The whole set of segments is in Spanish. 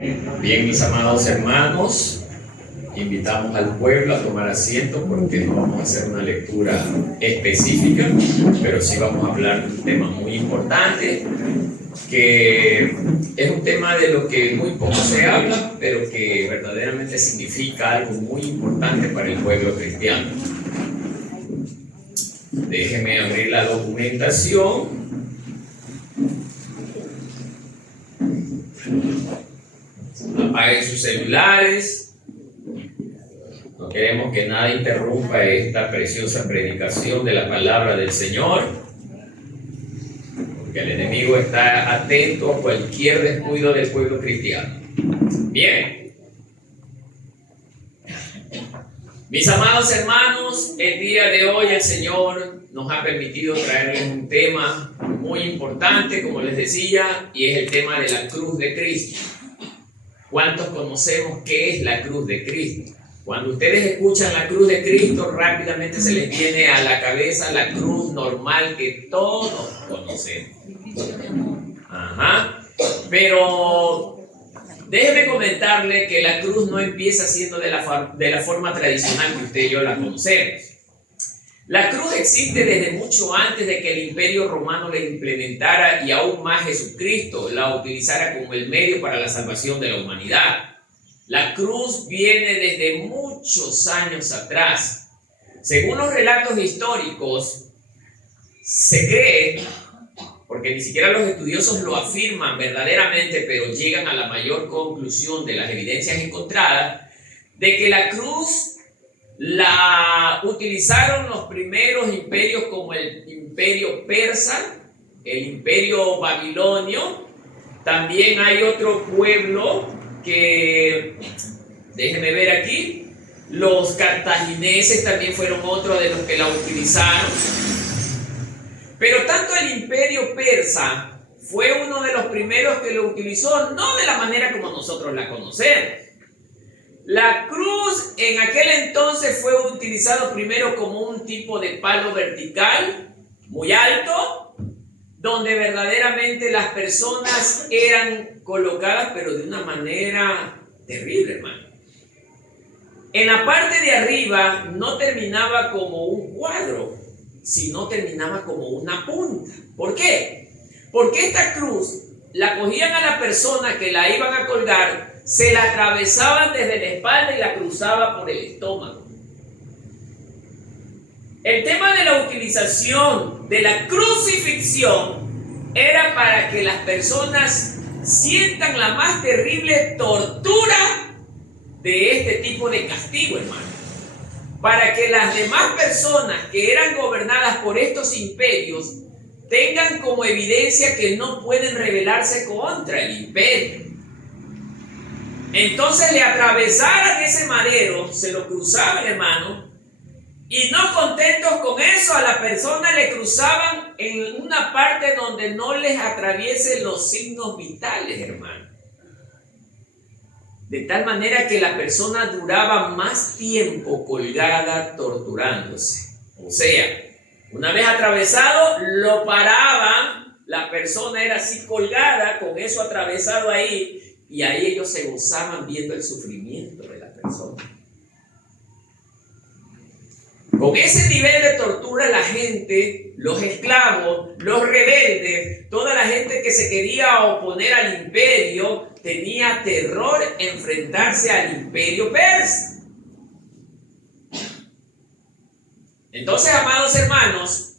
Bien, mis amados hermanos, invitamos al pueblo a tomar asiento porque no vamos a hacer una lectura específica, pero sí vamos a hablar de un tema muy importante, que es un tema de lo que muy poco se habla, pero que verdaderamente significa algo muy importante para el pueblo cristiano. Déjenme abrir la documentación. Apaguen sus celulares. No queremos que nada interrumpa esta preciosa predicación de la palabra del Señor, porque el enemigo está atento a cualquier descuido del pueblo cristiano. Bien, mis amados hermanos, el día de hoy el Señor nos ha permitido traerles un tema muy importante, como les decía, y es el tema de la cruz de Cristo. ¿Cuántos conocemos qué es la cruz de Cristo? Cuando ustedes escuchan la cruz de Cristo, rápidamente se les viene a la cabeza la cruz normal que todos conocemos. Ajá. Pero déjeme comentarle que la cruz no empieza siendo de la forma tradicional que usted y yo la conocemos. La cruz existe desde mucho antes de que el Imperio Romano la implementara y aún más Jesucristo la utilizara como el medio para la salvación de la humanidad. La cruz viene desde muchos años atrás. Según los relatos históricos, se cree, porque ni siquiera los estudiosos lo afirman verdaderamente, pero llegan a la mayor conclusión de las evidencias encontradas, de que la cruz la utilizaron los primeros imperios como el imperio persa, el imperio babilonio. También hay otro pueblo que, déjenme ver aquí, los cartagineses también fueron otros de los que la utilizaron. Pero tanto el imperio persa fue uno de los primeros que lo utilizó, no de la manera como nosotros la conocemos. La cruz en aquel entonces fue utilizado primero como un tipo de palo vertical, muy alto, donde verdaderamente las personas eran colocadas, pero de una manera terrible, hermano. En la parte de arriba no terminaba como un cuadro, sino terminaba como una punta. ¿Por qué? Porque esta cruz la cogían a la persona que la iban a colgar, se la atravesaban desde la espalda y la cruzaba por el estómago. El tema de la utilización de la crucifixión era para que las personas sientan la más terrible tortura de este tipo de castigo, hermano. Para que las demás personas que eran gobernadas por estos imperios tengan como evidencia que no pueden rebelarse contra el imperio. Entonces le atravesaran ese madero, se lo cruzaban, hermano, y no contentos con eso, a la persona le cruzaban en una parte donde no les atraviesen los signos vitales, hermano. De tal manera que la persona duraba más tiempo colgada, torturándose. O sea, una vez atravesado, lo paraban, la persona era así colgada, con eso atravesado ahí, y ahí ellos se gozaban viendo el sufrimiento de la persona. Con ese nivel de tortura la gente, los esclavos, los rebeldes, toda la gente que se quería oponer al imperio, tenía terror enfrentarse al imperio persa. Entonces, amados hermanos,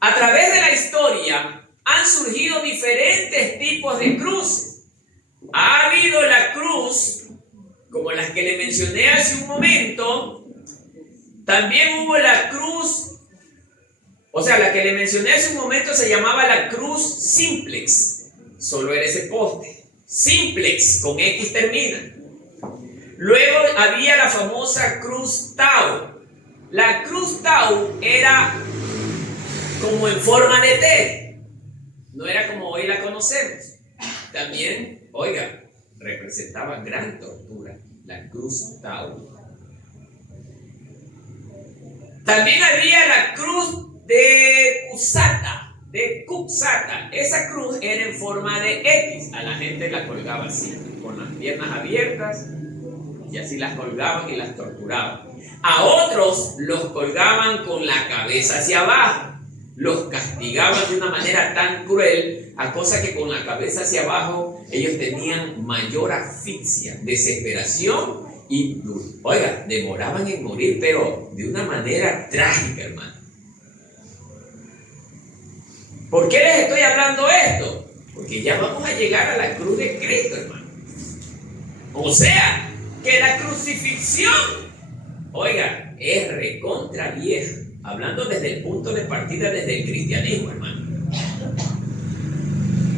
a través de la historia han surgido diferentes tipos de cruces. Ha habido la cruz, como las que le mencioné hace un momento. También hubo la cruz, o sea, la que le mencioné hace un momento se llamaba la cruz simplex. Solo era ese poste. Simplex, con X termina. Luego había la famosa cruz Tau. La cruz Tau era como en forma de T. No era como hoy la conocemos. También, oiga, representaba gran tortura, la cruz Tau. También había la cruz de Cusata. de Cuxata. Esa cruz era en forma de X. A la gente la colgaba así, con las piernas abiertas, y así las colgaban y las torturaban. A otros los colgaban con la cabeza hacia abajo. Los castigaban de una manera tan cruel, a cosa que con la cabeza hacia abajo ellos tenían mayor asfixia, desesperación y, oiga, demoraban en morir, pero de una manera trágica, hermano. ¿Por qué les estoy hablando esto? Porque ya vamos a llegar a la cruz de Cristo, hermano. O sea, que la crucifixión, oiga, es recontra vieja. Hablando desde el punto de partida, desde el cristianismo, hermano.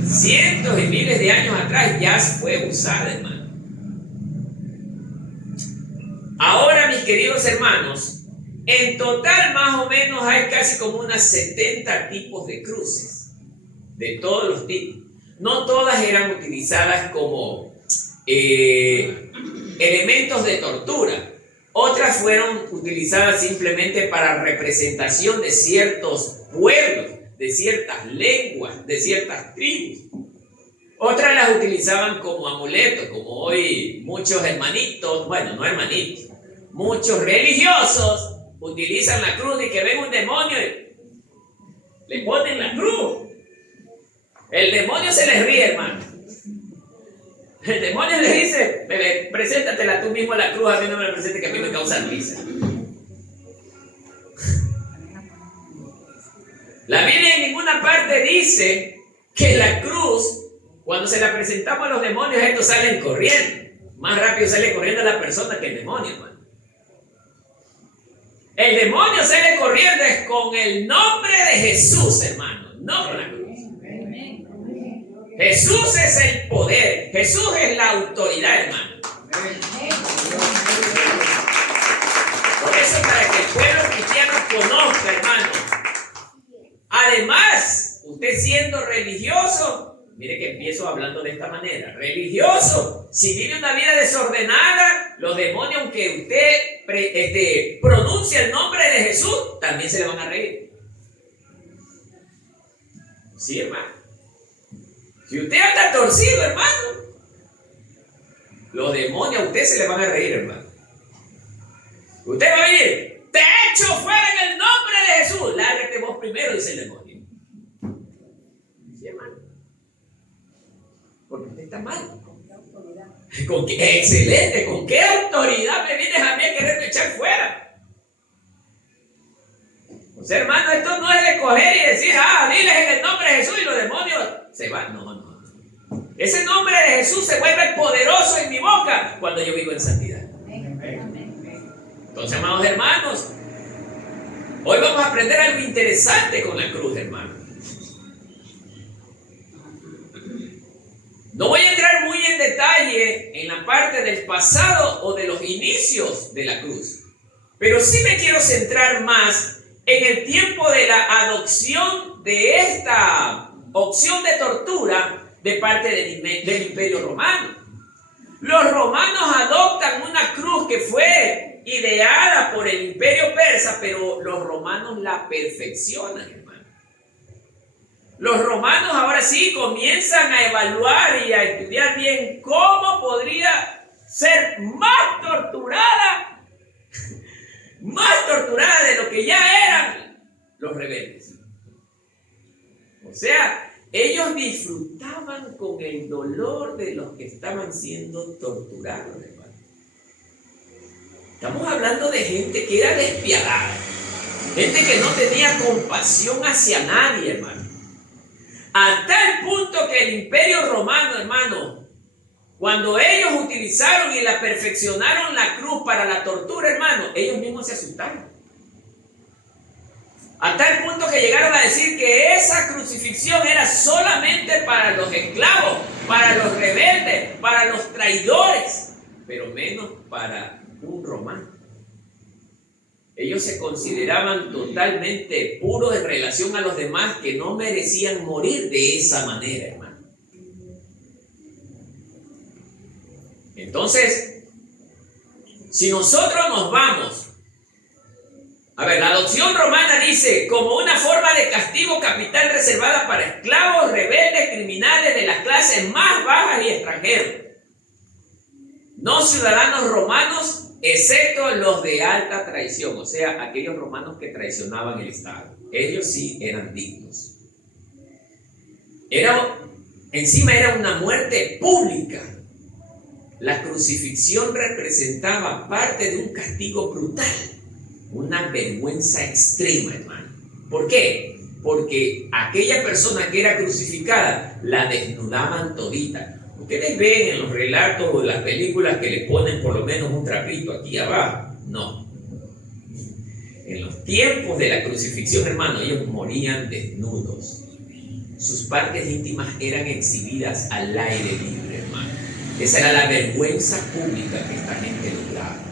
Cientos y miles de años atrás ya fue usada, hermano. Ahora, mis queridos hermanos, en total más o menos hay casi como unas 70 tipos de cruces, de todos los tipos. No todas eran utilizadas como elementos de tortura. Otras fueron utilizadas simplemente para representación de ciertos pueblos, de ciertas lenguas, de ciertas tribus. Otras las utilizaban como amuletos, como hoy muchos hermanitos, bueno, no hermanitos, muchos religiosos utilizan la cruz y que ven un demonio y le ponen la cruz. El demonio se les ríe, hermano. El demonio le dice, bebé, preséntatela tú mismo a la cruz, a mí no me la presente, que a mí me causa risa. La Biblia en ninguna parte dice que la cruz, cuando se la presentamos a los demonios, estos salen corriendo. Más rápido sale corriendo la persona que el demonio, hermano. El demonio sale corriendo es con el nombre de Jesús, hermano, no con la cruz. Jesús es el poder, Jesús es la autoridad, hermano. Por eso, para que el pueblo cristiano conozca, hermano. Además, usted siendo religioso, mire que empiezo hablando de esta manera, religioso, si vive una vida desordenada, los demonios, aunque usted pronuncie el nombre de Jesús, también se le van a reír. Sí, hermano. Si usted anda torcido, hermano, los demonios a usted se le van a reír, hermano. Usted va a venir, te echo fuera en el nombre de Jesús. Lárgate vos primero, dice el demonio. Sí, hermano. Porque usted está mal. ¿Con qué? Excelente. ¿Con qué autoridad me vienes a mí a quererme echar fuera? O sea, hermano, esto no es de coger y decir, diles en el nombre de Jesús y los demonios se van. No. Ese nombre de Jesús se vuelve poderoso en mi boca cuando yo vivo en santidad. Entonces, amados hermanos, hoy vamos a aprender algo interesante con la cruz, hermano. No voy a entrar muy en detalle en la parte del pasado o de los inicios de la cruz, pero sí me quiero centrar más en el tiempo de la adopción de esta opción de tortura de parte del Imperio Romano. Los romanos adoptan una cruz que fue ideada por el Imperio Persa, pero los romanos la perfeccionan, hermano. Los romanos ahora sí comienzan a evaluar y a estudiar bien cómo podría ser más torturada de lo que ya eran los rebeldes. O sea, ellos disfrutaban con el dolor de los que estaban siendo torturados, hermano. Estamos hablando de gente que era despiadada, gente que no tenía compasión hacia nadie, hermano. A tal punto que el Imperio Romano, hermano, cuando ellos utilizaron y la perfeccionaron la cruz para la tortura, hermano, ellos mismos se asustaron. A tal punto que llegaron a decir que esa crucifixión era solamente para los esclavos, para los rebeldes, para los traidores, pero menos para un romano. Ellos se consideraban totalmente puros en relación a los demás, que no merecían morir de esa manera, hermano. Entonces, si nosotros nos vamos, a ver, la adopción romana dice, como una forma de castigo capital reservada para esclavos, rebeldes, criminales de las clases más bajas y extranjeros, no ciudadanos romanos, excepto los de alta traición, o sea, aquellos romanos que traicionaban el Estado. Ellos sí eran dignos. Encima era una muerte pública. La crucifixión representaba parte de un castigo brutal, una vergüenza extrema, hermano. ¿Por qué? Porque aquella persona que era crucificada la desnudaban todita. ¿Ustedes ven en los relatos o en las películas que le ponen por lo menos un trapito aquí abajo? No. En los tiempos de la crucifixión, hermano, ellos morían desnudos. Sus partes íntimas eran exhibidas al aire libre, hermano. Esa era la vergüenza pública que esta gente lograba.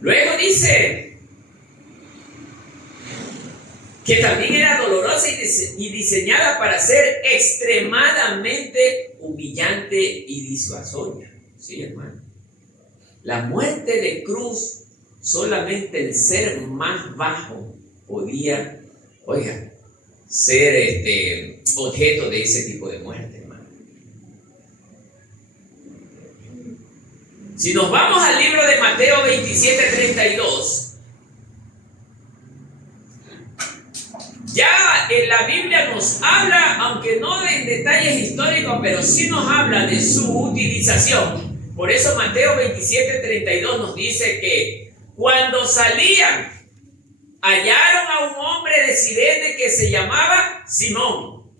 Luego dice que también era dolorosa y diseñada para ser extremadamente humillante y disuasoria. Sí, hermano. La muerte de cruz, solamente el ser más bajo podía, ser objeto de ese tipo de muerte, hermano. Si nos vamos al libro de Mateo 27:32, ya en la Biblia nos habla, aunque no en detalles históricos, pero sí nos habla de su utilización. Por eso Mateo 27:32 nos dice que cuando salían, hallaron a un hombre de Cirene que se llamaba Simón.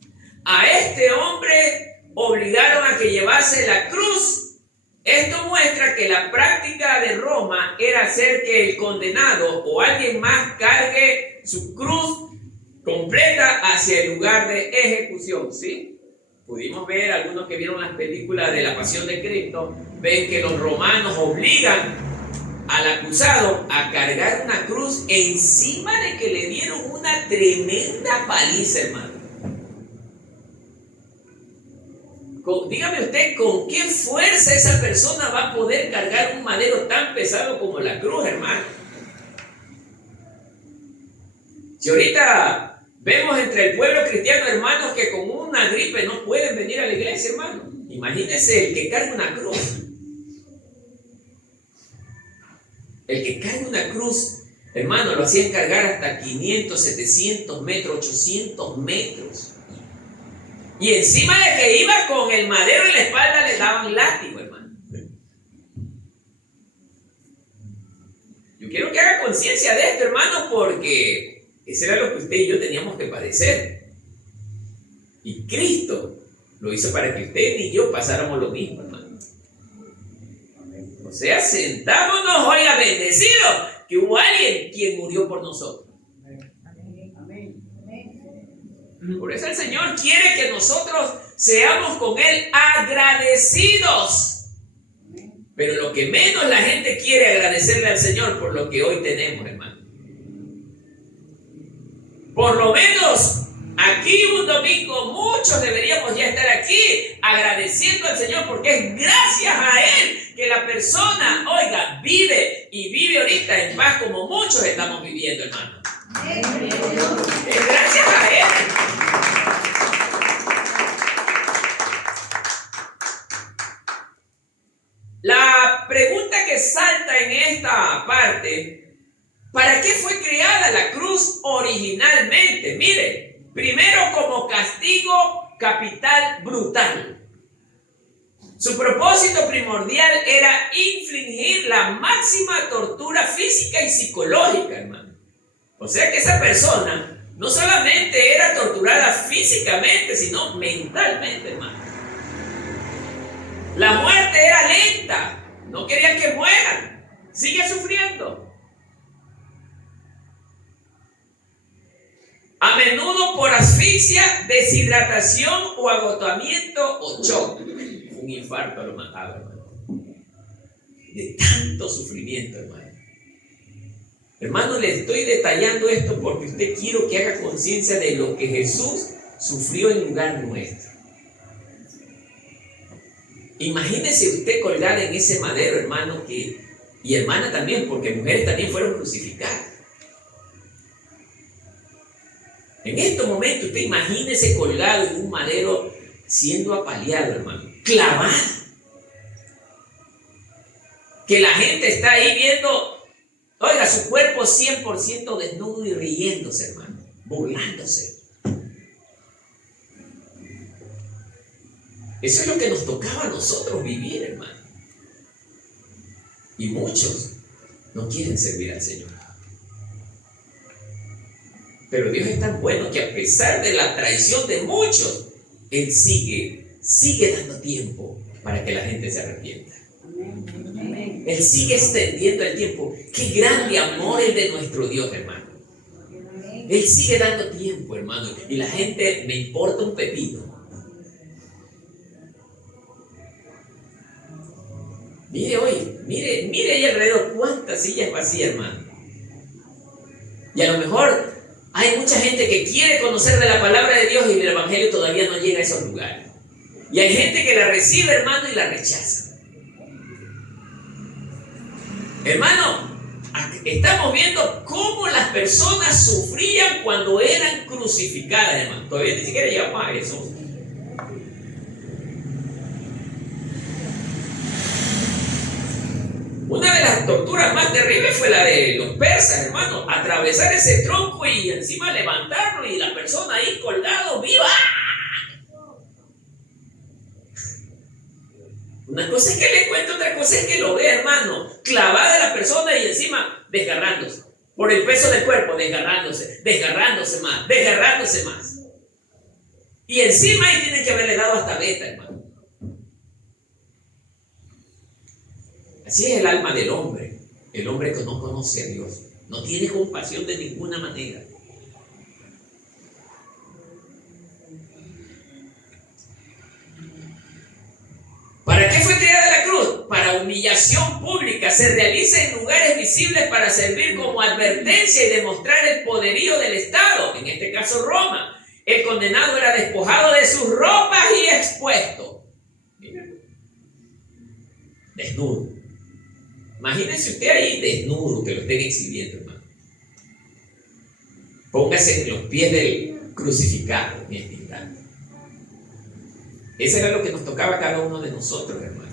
A este hombre obligaron a que llevase la cruz. Esto muestra que la práctica de Roma era hacer que el condenado o alguien más cargue su cruz completa hacia el lugar de ejecución, ¿sí? Pudimos ver, algunos que vieron las películas de la Pasión de Cristo, ven que los romanos obligan al acusado a cargar una cruz encima de que le dieron una tremenda paliza, hermano. Dígame usted, ¿con qué fuerza esa persona va a poder cargar un madero tan pesado como la cruz, hermano? Si ahorita vemos entre el pueblo cristiano, hermanos, que con una gripe no pueden venir a la iglesia, hermano. Imagínense el que carga una cruz. El que carga una cruz, hermano, lo hacían cargar hasta 500, 700 metros, 800 metros. Y encima de que iba con el madero en la espalda, le daban látigo, hermano. Yo quiero que haga conciencia de esto, hermano, porque eso era lo que usted y yo teníamos que padecer. Y Cristo lo hizo para que usted y yo pasáramos lo mismo, hermano. O sea, sentámonos hoy a bendecidos que hubo alguien quien murió por nosotros. Por eso el Señor quiere que nosotros seamos con Él agradecidos. Pero lo que menos la gente quiere agradecerle al Señor por lo que hoy tenemos, hermano. Por lo menos aquí un domingo muchos deberíamos ya estar aquí agradeciendo al Señor, porque es gracias a Él que la persona, vive y vive ahorita en paz como muchos estamos viviendo, hermano. Es gracias a Él. La pregunta que salta en esta parte: ¿para qué fue creada la cruz originalmente? Mire, primero como castigo capital brutal. Su propósito primordial era infligir la máxima tortura física y psicológica, hermano. O sea que esa persona no solamente era torturada físicamente, sino mentalmente, hermano. La muerte era lenta, no querían que mueran, sigue sufriendo. A menudo por asfixia, deshidratación o agotamiento o shock. Un infarto lo mataba, hermano. De tanto sufrimiento, hermano. Hermano, le estoy detallando esto porque usted quiero que haga conciencia de lo que Jesús sufrió en lugar nuestro. Imagínese usted colgada en ese madero, hermano, que Y hermana también, porque mujeres también fueron crucificadas. En estos momentos, usted imagínese colgado en un madero siendo apaleado, hermano, clavado. Que la gente está ahí viendo, oiga, su cuerpo 100% desnudo y riéndose, hermano, burlándose. Eso es lo que nos tocaba a nosotros vivir, hermano. Y muchos no quieren servir al Señor. Pero Dios es tan bueno que a pesar de la traición de muchos, Él sigue dando tiempo para que la gente se arrepienta. Él sigue extendiendo el tiempo. Qué grande amor es de nuestro Dios, hermano. Él sigue dando tiempo, hermano. Y la gente me importa un pepino. Mire hoy, mire ahí alrededor cuántas sillas vacías, hermano. Y a lo mejor hay mucha gente que quiere conocer de la palabra de Dios y el evangelio todavía no llega a esos lugares. Y hay gente que la recibe, hermano, y la rechaza. Hermano, estamos viendo cómo las personas sufrían cuando eran crucificadas, hermano. Todavía ni siquiera llegamos a eso. Una de las torturas más terribles fue la de los persas, hermano. Atravesar ese tronco y encima levantarlo y la persona ahí colgado, viva. Una cosa es que le cuente, otra cosa es que lo vea, hermano. Clavada la persona y encima desgarrándose. Por el peso del cuerpo, desgarrándose más. Y encima ahí tienen que haberle dado hasta beta, hermano. Así es el alma del hombre. El hombre que no conoce a Dios. No tiene compasión de ninguna manera. ¿Para qué fue creada la cruz? Para humillación pública. Se realiza en lugares visibles para servir como advertencia y demostrar el poderío del Estado. En este caso Roma. El condenado era despojado de sus ropas y expuesto. Miren. Desnudo. Imagínense usted ahí desnudo, que lo estén exhibiendo, hermano. Póngase en los pies del crucificado en este instante. Eso era lo que nos tocaba a cada uno de nosotros, hermano.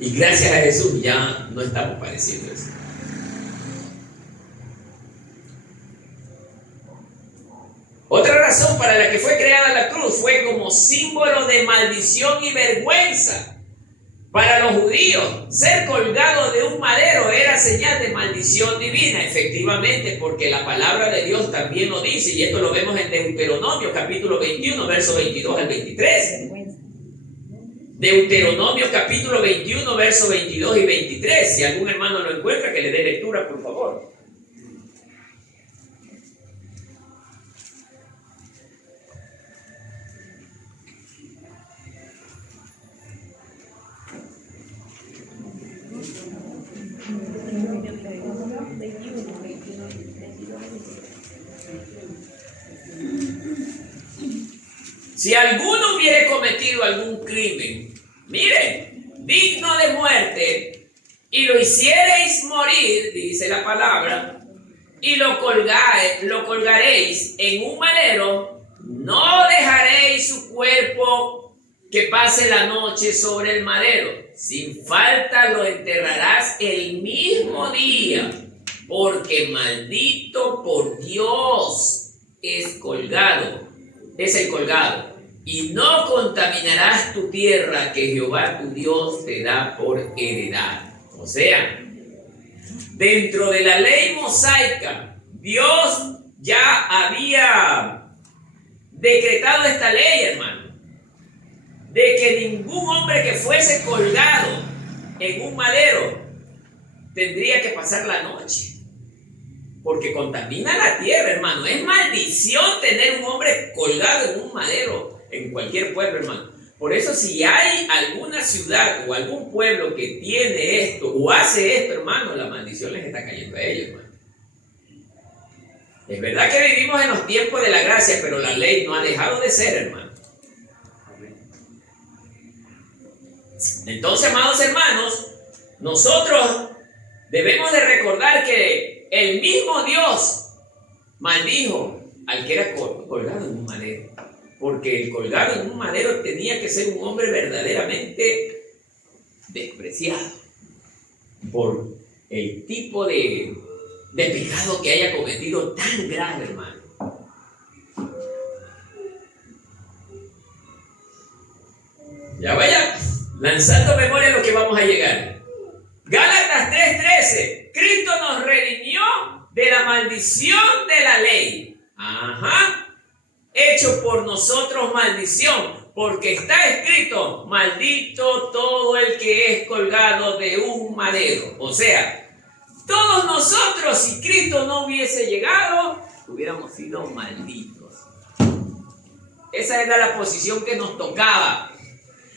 Y gracias a Jesús ya no estamos padeciendo eso. Otra razón para la que fue creada la cruz fue como símbolo de maldición y vergüenza. Para los judíos, ser colgado de un madero era señal de maldición divina, efectivamente, porque la palabra de Dios también lo dice, y esto lo vemos en Deuteronomio, capítulo 21, verso 22 al 23. Deuteronomio, capítulo 21, verso 22 y 23. Si algún hermano lo encuentra, que le dé lectura, por favor. Si alguno hubiere cometido algún crimen, miren, digno de muerte, y lo hiciereis morir, dice la palabra, y lo colgaréis en un madero, no dejaréis su cuerpo que pase la noche sobre el madero. Sin falta lo enterrarás el mismo día, porque maldito por Dios es el colgado. Y no contaminarás tu tierra que Jehová tu Dios te da por heredad. O sea, dentro de la ley mosaica, Dios ya había decretado esta ley, hermano, de que ningún hombre que fuese colgado en un madero tendría que pasar la noche. Porque contamina la tierra, hermano. Es maldición tener un hombre colgado en un madero en cualquier pueblo, hermano. Por eso, si hay alguna ciudad o algún pueblo que tiene esto o hace esto, hermano, la maldición les está cayendo a ellos, hermano. Es verdad que vivimos en los tiempos de la gracia, pero la ley no ha dejado de ser, hermano. Entonces, amados hermanos, nosotros Debemos de recordar que el mismo Dios maldijo al que era colgado en un madero, porque el colgado en un madero tenía que ser un hombre verdaderamente despreciado por el tipo de pecado que haya cometido tan grave, hermano. Ya vaya lanzando memoria a lo que vamos a llegar. Gálatas 3:13. Cristo nos redimió de la maldición de la ley. Hecho por nosotros maldición, porque está escrito: maldito todo el que es colgado de un madero. O sea, todos nosotros, si Cristo no hubiese llegado, hubiéramos sido malditos. Esa era la posición que nos tocaba.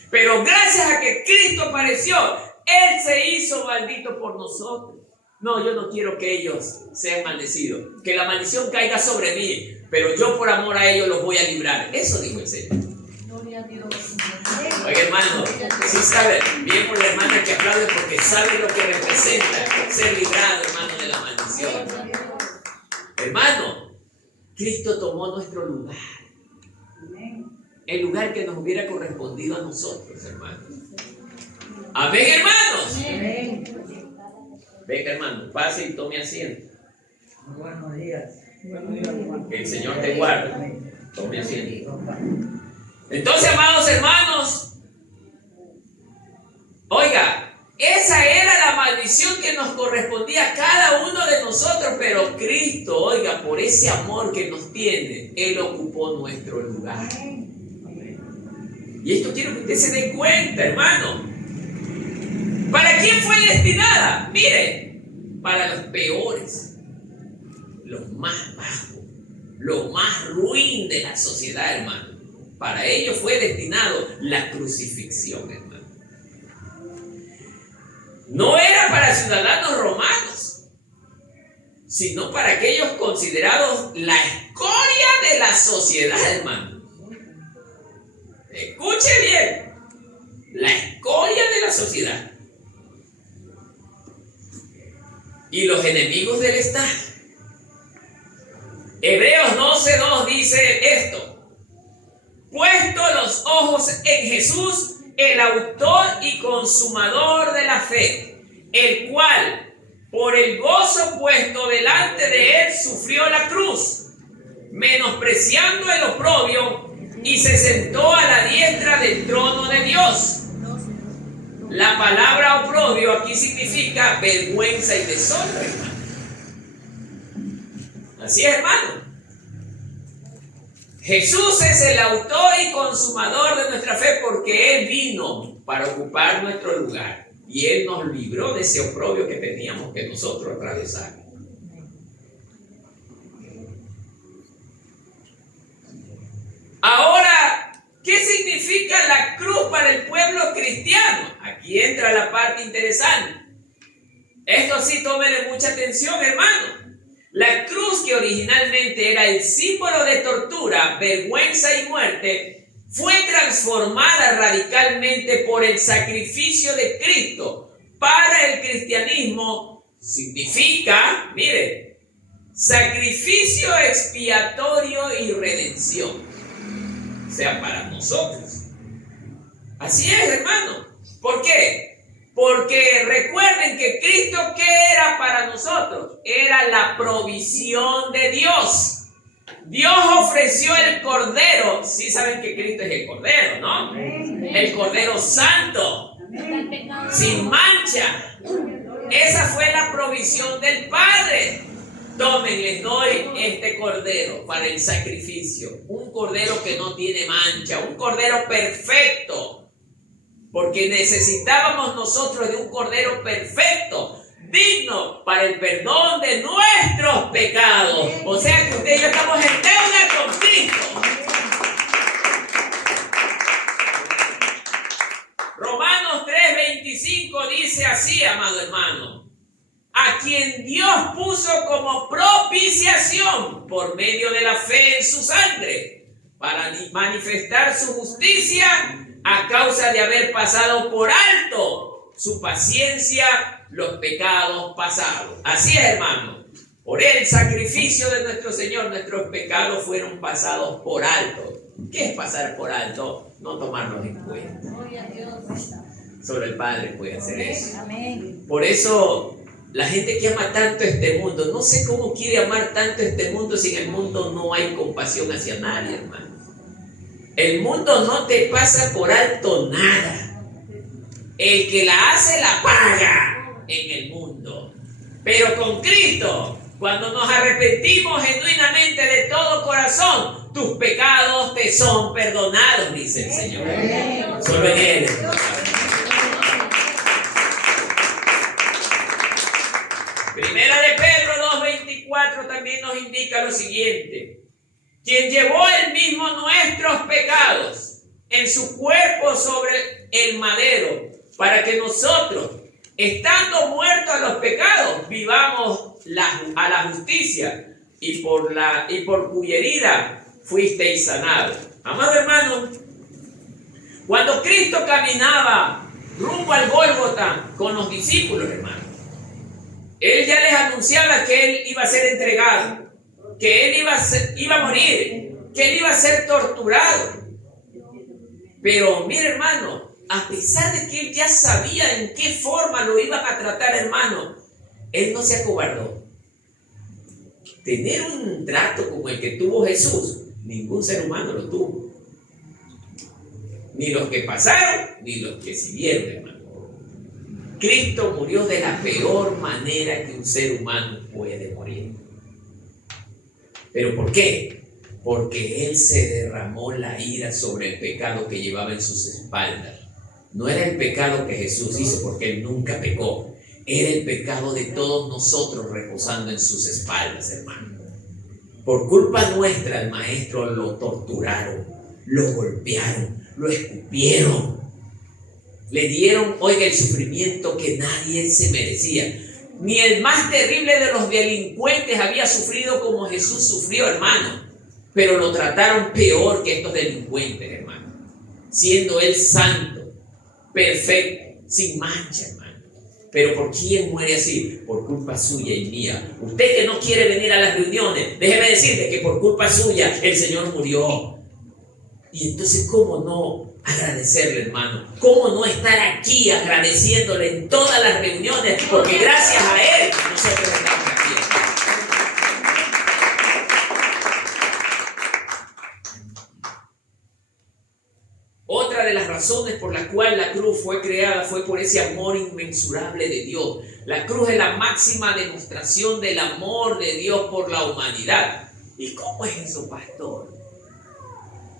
Pero gracias a que Cristo apareció, Él se hizo maldito por nosotros. No, yo no quiero que ellos sean maldecidos, que la maldición caiga sobre mí, pero yo por amor a ellos los voy a librar. Eso dijo el Señor. Oye, hermano, sí sabe, bien por la hermana que aplaude porque sabe lo que representa ser librado, hermano, de la maldición. Hermano, Cristo tomó nuestro lugar. El lugar que nos hubiera correspondido a nosotros, hermanos. Amén, hermanos. Amén. Venga, hermano, pase y tome asiento. Buenos días. Que el Señor te guarde. Tome asiento. Entonces, amados hermanos, oiga, esa era la maldición que nos correspondía a cada uno de nosotros, pero Cristo, oiga, por ese amor que nos tiene, Él ocupó nuestro lugar. Y esto quiero que usted se dé cuenta, hermano. ¿Para quién fue destinada? Mire, para los peores, los más bajos, los más ruin de la sociedad, hermano. Para ellos fue destinado la crucifixión, hermano. No era para ciudadanos romanos, sino para aquellos considerados la escoria de la sociedad, hermano. Escuche bien, la escoria de la sociedad. Y los enemigos del Estado. Hebreos 12:2 dice esto: puesto los ojos en Jesús, el autor y consumador de la fe, el cual, por el gozo puesto delante de él, sufrió la cruz, menospreciando el oprobio, y se sentó a la diestra del trono de Dios. La palabra oprobio aquí significa vergüenza y deshonra, hermano. Así es, hermano. Jesús es el autor y consumador de nuestra fe porque Él vino para ocupar nuestro lugar y Él nos libró de ese oprobio que teníamos que nosotros atravesar. Ahora, ¿qué significa la cruz para el pueblo cristiano? Aquí entra la parte interesante. Esto sí, tómele mucha atención, hermano. La cruz, que originalmente era el símbolo de tortura, vergüenza y muerte, fue transformada radicalmente por el sacrificio de Cristo. Para el cristianismo significa, mire, sacrificio expiatorio y redención. O sea, para nosotros. Así es, hermano. ¿Por qué? Porque recuerden que Cristo, ¿qué era para nosotros? Era la provisión de Dios. Dios ofreció el Cordero. Sí saben que Cristo es el Cordero, ¿no? El Cordero Santo, sin mancha. Esa fue la provisión del Padre. Tomen, les doy este cordero para el sacrificio. Un cordero que no tiene mancha, un cordero perfecto. Porque necesitábamos nosotros de un cordero perfecto, digno para el perdón de nuestros pecados. O sea que usted y yo estamos en deuda con Cristo. Romanos 3:25 dice así, amado hermano: a quien Dios puso como propiciación por medio de la fe en su sangre, para manifestar su justicia a causa de haber pasado por alto su paciencia los pecados pasados. Así es, hermano. Por el sacrificio de nuestro Señor, nuestros pecados fueron pasados por alto. ¿Qué es pasar por alto? No tomarlos en cuenta. Solo el Padre puede hacer eso. Por eso, la gente que ama tanto este mundo, no sé cómo quiere amar tanto este mundo si en el mundo no hay compasión hacia nadie, hermano. El mundo no te pasa por alto nada. El que la hace, la paga en el mundo. Pero con Cristo, cuando nos arrepentimos genuinamente de todo corazón, tus pecados te son perdonados, dice el Señor. Solo en Él. Primera de Pedro 2:24 también nos indica lo siguiente: quien llevó él mismo nuestros pecados en su cuerpo sobre el madero, para que nosotros, estando muertos a los pecados, vivamos a la justicia, y por cuya herida fuisteis sanados. Amado hermano, cuando Cristo caminaba rumbo al Gólgota con los discípulos, hermano, Él ya les anunciaba que Él iba a ser entregado, que Él iba a morir, que Él iba a ser torturado. Pero mire, hermano, a pesar de que Él ya sabía en qué forma lo iban a tratar, hermano, Él no se acobardó. Tener un trato como el que tuvo Jesús, ningún ser humano lo tuvo. Ni los que pasaron, ni los que siguieron, hermano. Cristo murió de la peor manera que un ser humano puede morir. ¿Pero por qué? Porque Él se derramó la ira sobre el pecado que llevaba en sus espaldas. No era el pecado que Jesús hizo, porque Él nunca pecó. Era el pecado de todos nosotros reposando en sus espaldas, hermano. Por culpa nuestra, al Maestro lo torturaron, lo golpearon, lo escupieron. Le dieron, oiga, el sufrimiento que nadie se merecía. Ni el más terrible de los delincuentes había sufrido como Jesús sufrió, hermano. Pero lo trataron peor que estos delincuentes, hermano. Siendo Él santo, perfecto, sin mancha, hermano. Pero ¿por quién muere así? Por culpa suya y mía. Usted que no quiere venir a las reuniones, déjeme decirle que por culpa suya el Señor murió. Y entonces, ¿cómo no agradecerle, hermano? ¿Cómo no estar aquí agradeciéndole en todas las reuniones? Porque gracias a Él nosotros estamos aquí. Otra de las razones por la cual la cruz fue creada fue por ese amor inmensurable de Dios. La cruz es la máxima demostración del amor de Dios por la humanidad. ¿Y cómo es eso, pastor?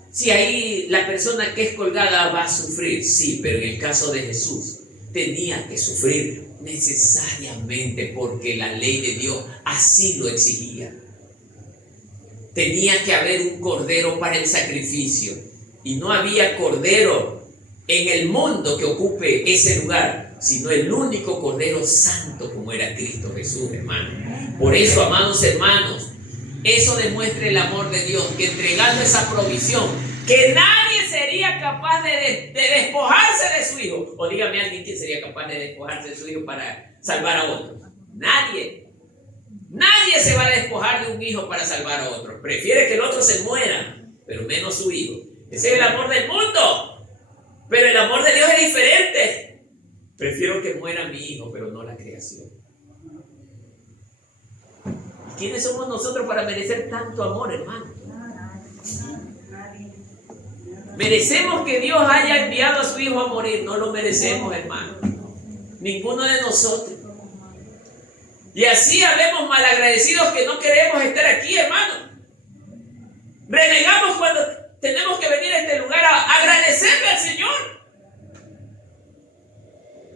Si ahí la persona que es colgada va a sufrir, sí, pero en el caso de Jesús tenía que sufrir necesariamente porque la ley de Dios así lo exigía. Tenía que haber un cordero para el sacrificio y no había cordero en el mundo que ocupe ese lugar, sino el único cordero santo como era Cristo Jesús, hermano. Por eso, amados hermanos, eso demuestra el amor de Dios, que entregando esa provisión, que nadie sería capaz de despojarse de su hijo. O dígame alguien quién sería capaz de despojarse de su hijo para salvar a otro. Nadie. Nadie se va a despojar de un hijo para salvar a otro. Prefiere que el otro se muera, pero menos su hijo. Ese es el amor del mundo. Pero el amor de Dios es diferente. Prefiero que muera mi hijo, pero no la creación. ¿Quiénes somos nosotros para merecer tanto amor, hermano? ¿Merecemos que Dios haya enviado a su hijo a morir? No lo merecemos, hermano. Ninguno de nosotros. Y así habemos malagradecidos que no queremos estar aquí, hermano. Renegamos cuando tenemos que venir a este lugar a agradecerle al Señor.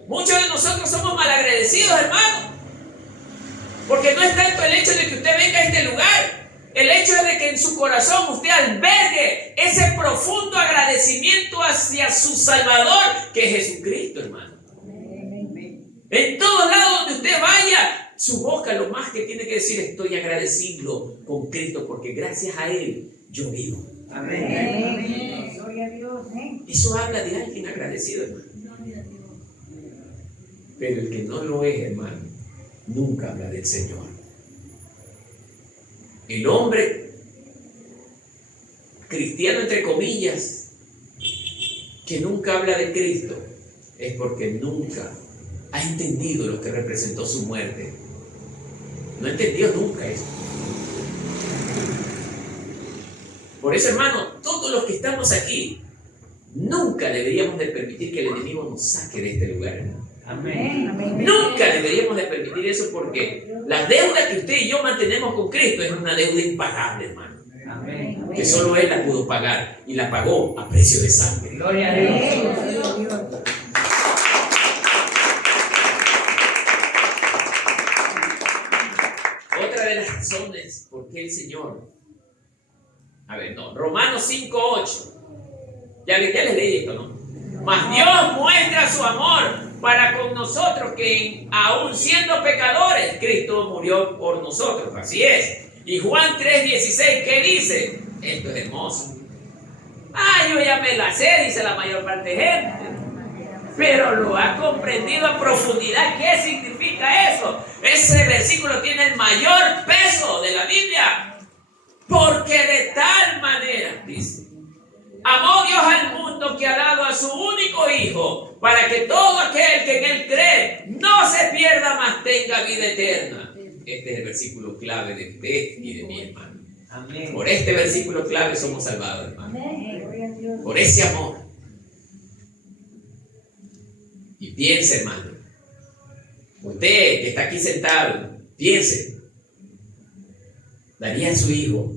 Muchos de nosotros somos malagradecidos, hermano. Porque no es tanto el hecho de que usted venga a este lugar. El hecho es de que en su corazón usted albergue ese profundo agradecimiento hacia su Salvador, que es Jesucristo, hermano. En todos lados donde usted vaya, su boca lo más que tiene que decir: estoy agradecido con Cristo, porque gracias a Él yo vivo. Amén. Eso habla de alguien agradecido, hermano. Pero el que no lo es, hermano, nunca habla del Señor. El hombre cristiano, entre comillas, que nunca habla de Cristo, es porque nunca ha entendido lo que representó su muerte. No entendió nunca eso. Por eso, hermano, todos los que estamos aquí, nunca deberíamos de permitir que el enemigo nos saque de este lugar, hermano. Amén. Nunca deberíamos de permitir eso, porque la deuda que usted y yo mantenemos con Cristo es una deuda impagable, hermano. Amén. Que solo Él la pudo pagar, y la pagó a precio de sangre. Gloria a Dios. Otra de las razones por qué el Señor, Romanos 5:8, ya les leí esto, ¿no? Mas Dios muestra su amor para con nosotros, que aún siendo pecadores, Cristo murió por nosotros. Así es. Y Juan 3:16, ¿qué dice? Esto es hermoso. Yo ya me la sé, dice la mayor parte de gente. Pero lo ha comprendido a profundidad. ¿Qué significa eso? Ese versículo tiene el mayor peso de la Biblia. Porque de tal manera, dice, amó Dios al mundo, que ha dado a su único Hijo, para que todo aquel que en Él cree no se pierda, mas tenga vida eterna. Este es el versículo clave de usted y de mi hermano. Amén. Por este versículo clave somos salvados, hermano. Por ese amor. Y piense, hermano. Usted que está aquí sentado, piense. ¿Daría a su hijo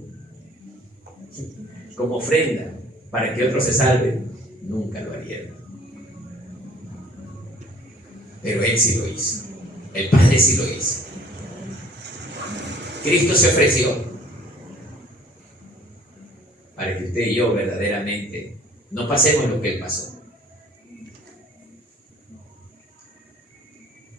como ofrenda para que otro se salve? Nunca lo haría. Pero Él sí lo hizo. El Padre sí lo hizo. Cristo se ofreció para que usted y yo verdaderamente no pasemos lo que Él pasó.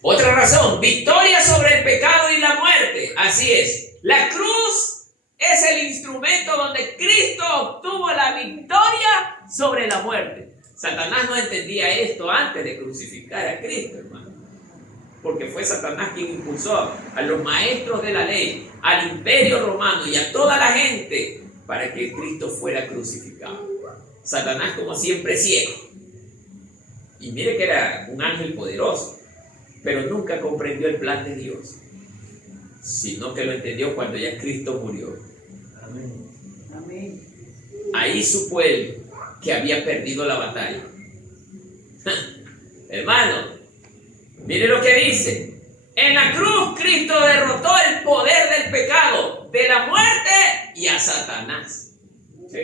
Otra razón, victoria sobre el pecado y la muerte. Así es. La cruz es el instrumento donde Cristo obtuvo la victoria sobre la muerte. Satanás no entendía esto antes de crucificar a Cristo, hermano. Porque fue Satanás quien impulsó a los maestros de la ley, al imperio romano y a toda la gente para que Cristo fuera crucificado. Satanás, como siempre, ciego. Y mire que era un ángel poderoso, pero nunca comprendió el plan de Dios, sino que lo entendió cuando ya Cristo murió. Amén. Ahí supo él que había perdido la batalla. Hermano, mire lo que dice. En la cruz Cristo derrotó el poder del pecado, de la muerte y a Satanás. ¿Sí?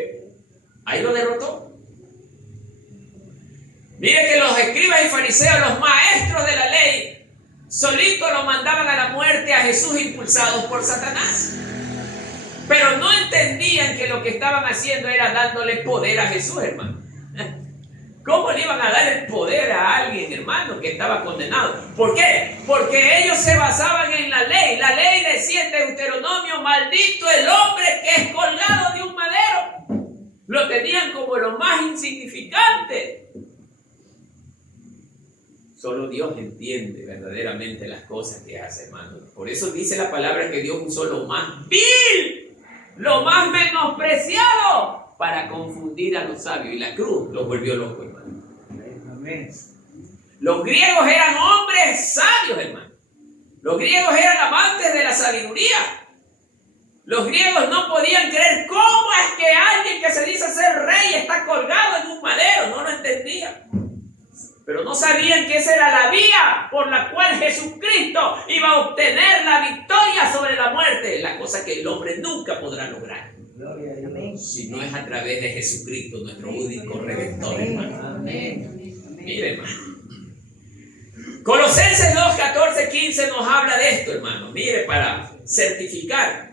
Ahí lo derrotó. Mire que los escribas y fariseos, los maestros de la ley, solitos lo mandaban a la muerte a Jesús, impulsados por Satanás. Pero no entendían que lo que estaban haciendo era dándole poder a Jesús, hermano. ¿Cómo le iban a dar el poder a alguien, hermano, que estaba condenado? ¿Por qué? Porque ellos se basaban en la ley. La ley decía en Deuteronomio: maldito el hombre que es colgado de un madero. Lo tenían como lo más insignificante. Solo Dios entiende verdaderamente las cosas que hace, hermano. Por eso dice la palabra que Dios usó lo más vil, lo más menospreciado, para confundir a los sabios. Y la cruz los volvió locos, hermano. Amén. Los griegos eran hombres sabios, hermano. Los griegos eran amantes de la sabiduría. Los griegos no podían creer cómo es que alguien que se dice ser rey está colgado en un madero. No lo entendían. Pero no sabían que esa era la vía por la cual Jesucristo iba a obtener la victoria sobre la muerte. La cosa que el hombre nunca podrá lograr. Gloria a Dios. Si no es a través de Jesucristo, nuestro único redentor, hermano. Amén. Mire, hermano. Colosenses 2, 14, 15 nos habla de esto, hermano. Mire, para certificar.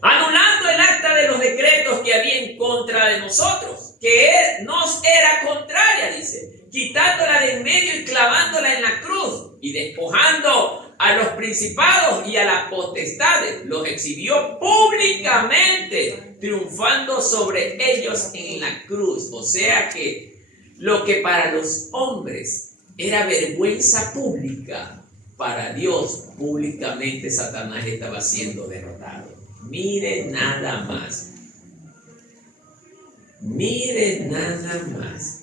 Anulando el acta de los decretos que había en contra de nosotros, que nos era contraria, dice, quitándola de en medio y clavándola en la cruz, y despojando a los principados y a las potestades, los exhibió públicamente, triunfando sobre ellos en la cruz. O sea que lo que para los hombres era vergüenza pública. Para Dios, públicamente Satanás estaba siendo derrotado. Mire nada más. Mire nada más.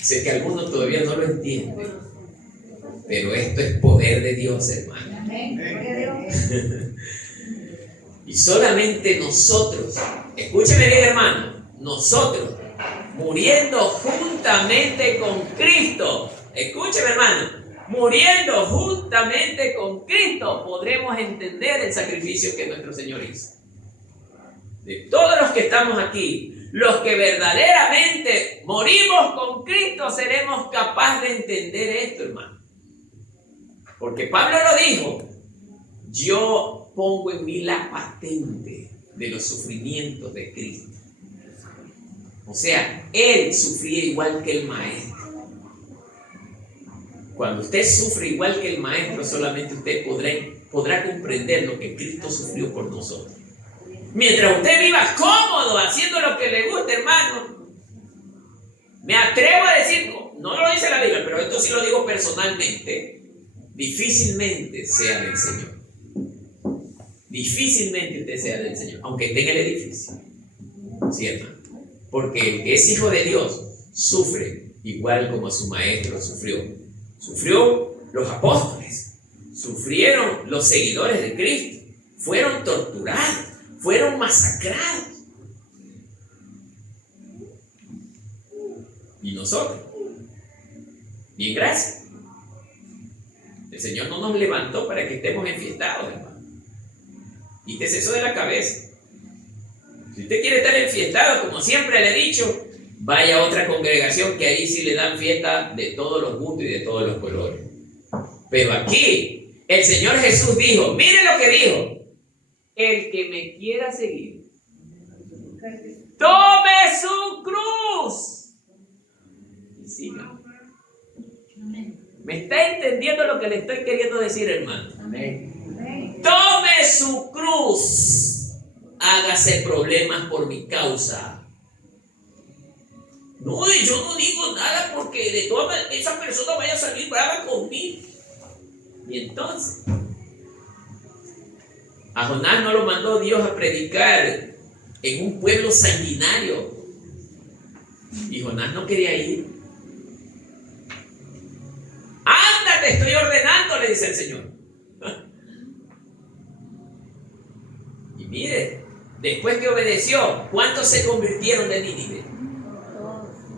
Sé que algunos todavía no lo entienden, pero esto es poder de Dios, hermano. Y solamente nosotros, escúcheme bien, hermano, nosotros, muriendo juntamente con Cristo, escúcheme, hermano, muriendo juntamente con Cristo, podremos entender el sacrificio que nuestro Señor hizo. De todos los que estamos aquí, los que verdaderamente morimos con Cristo, seremos capaces de entender esto, hermano. Porque Pablo lo dijo: yo pongo en mí la patente de los sufrimientos de Cristo. O sea, él sufría igual que el maestro. Cuando usted sufre igual que el maestro, solamente usted podrá comprender lo que Cristo sufrió por nosotros. Mientras usted viva cómodo haciendo lo que le gusta, hermano, me atrevo a decir, no lo dice la Biblia, pero esto sí lo digo personalmente, difícilmente sea del Señor. Difícilmente usted sea del Señor, aunque esté en el edificio. Sí, hermano. Porque el que es hijo de Dios sufre igual como su maestro sufrió. Sufrió los apóstoles, sufrieron los seguidores de Cristo, fueron torturados, fueron masacrados. Y nosotros, bien, gracias. El Señor no nos levantó para que estemos enfiestados, hermano. Quítese eso de la cabeza. Si usted quiere estar enfiestado, como siempre le he dicho, vaya a otra congregación que ahí sí le dan fiesta de todos los gustos y de todos los colores. Pero aquí, el Señor Jesús dijo, mire lo que dijo: el que me quiera seguir, tome su cruz y siga. ¿Me está entendiendo lo que le estoy queriendo decir, hermano? Amén. Tome su cruz, hágase problemas por mi causa. No, yo no digo nada porque de todas maneras esa persona vaya a salir brava conmigo. Y entonces, a Jonás no lo mandó Dios a predicar en un pueblo sanguinario. Y Jonás no quería ir. Anda, te estoy ordenando, le dice el Señor. Y mire, después que obedeció, ¿cuántos se convirtieron de Nínive?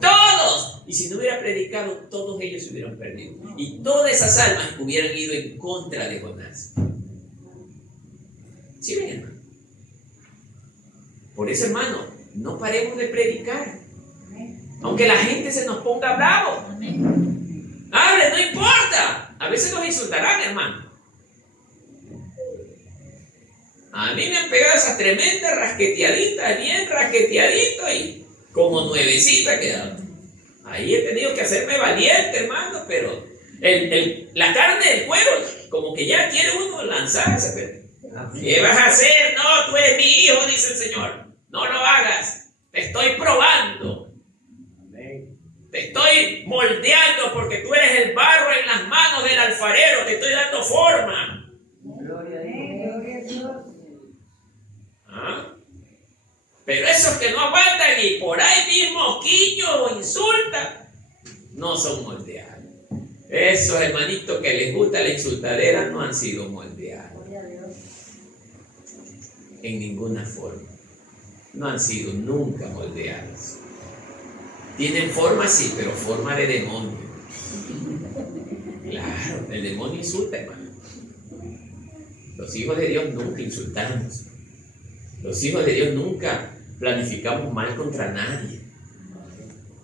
Todos. Y si no hubiera predicado, todos ellos se hubieran perdido. Y todas esas almas hubieran ido en contra de Jonás. ¿Sí ven, hermano? Por eso, hermano, no paremos de predicar. Aunque la gente se nos ponga bravo. Hable, no importa. A veces nos insultarán, hermano. A mí me han pegado esas tremendas rasqueteaditas, bien rasqueteadito y como nuevecita quedado. Ahí he tenido que hacerme valiente, hermano, pero la carne del cuero, como que ya quiere uno lanzarse. Pero, ¿qué vas a hacer? No, tú eres mi hijo, dice el Señor. No lo hagas. Te estoy probando. Te estoy moldeando porque tú eres el barro en las manos del alfarero. Te estoy dando forma. Gloria a Dios. ¿Ah? Pero esos que no aguantan y por ahí mismo quiño o insultan, no son moldeados. Esos hermanitos que les gusta la insultadera no han sido moldeados. En ninguna forma. No han sido nunca moldeados. Tienen forma, sí, pero forma de demonio. Claro, el demonio insulta, hermano. Los hijos de Dios nunca insultamos. Los hijos de Dios nunca planificamos mal contra nadie.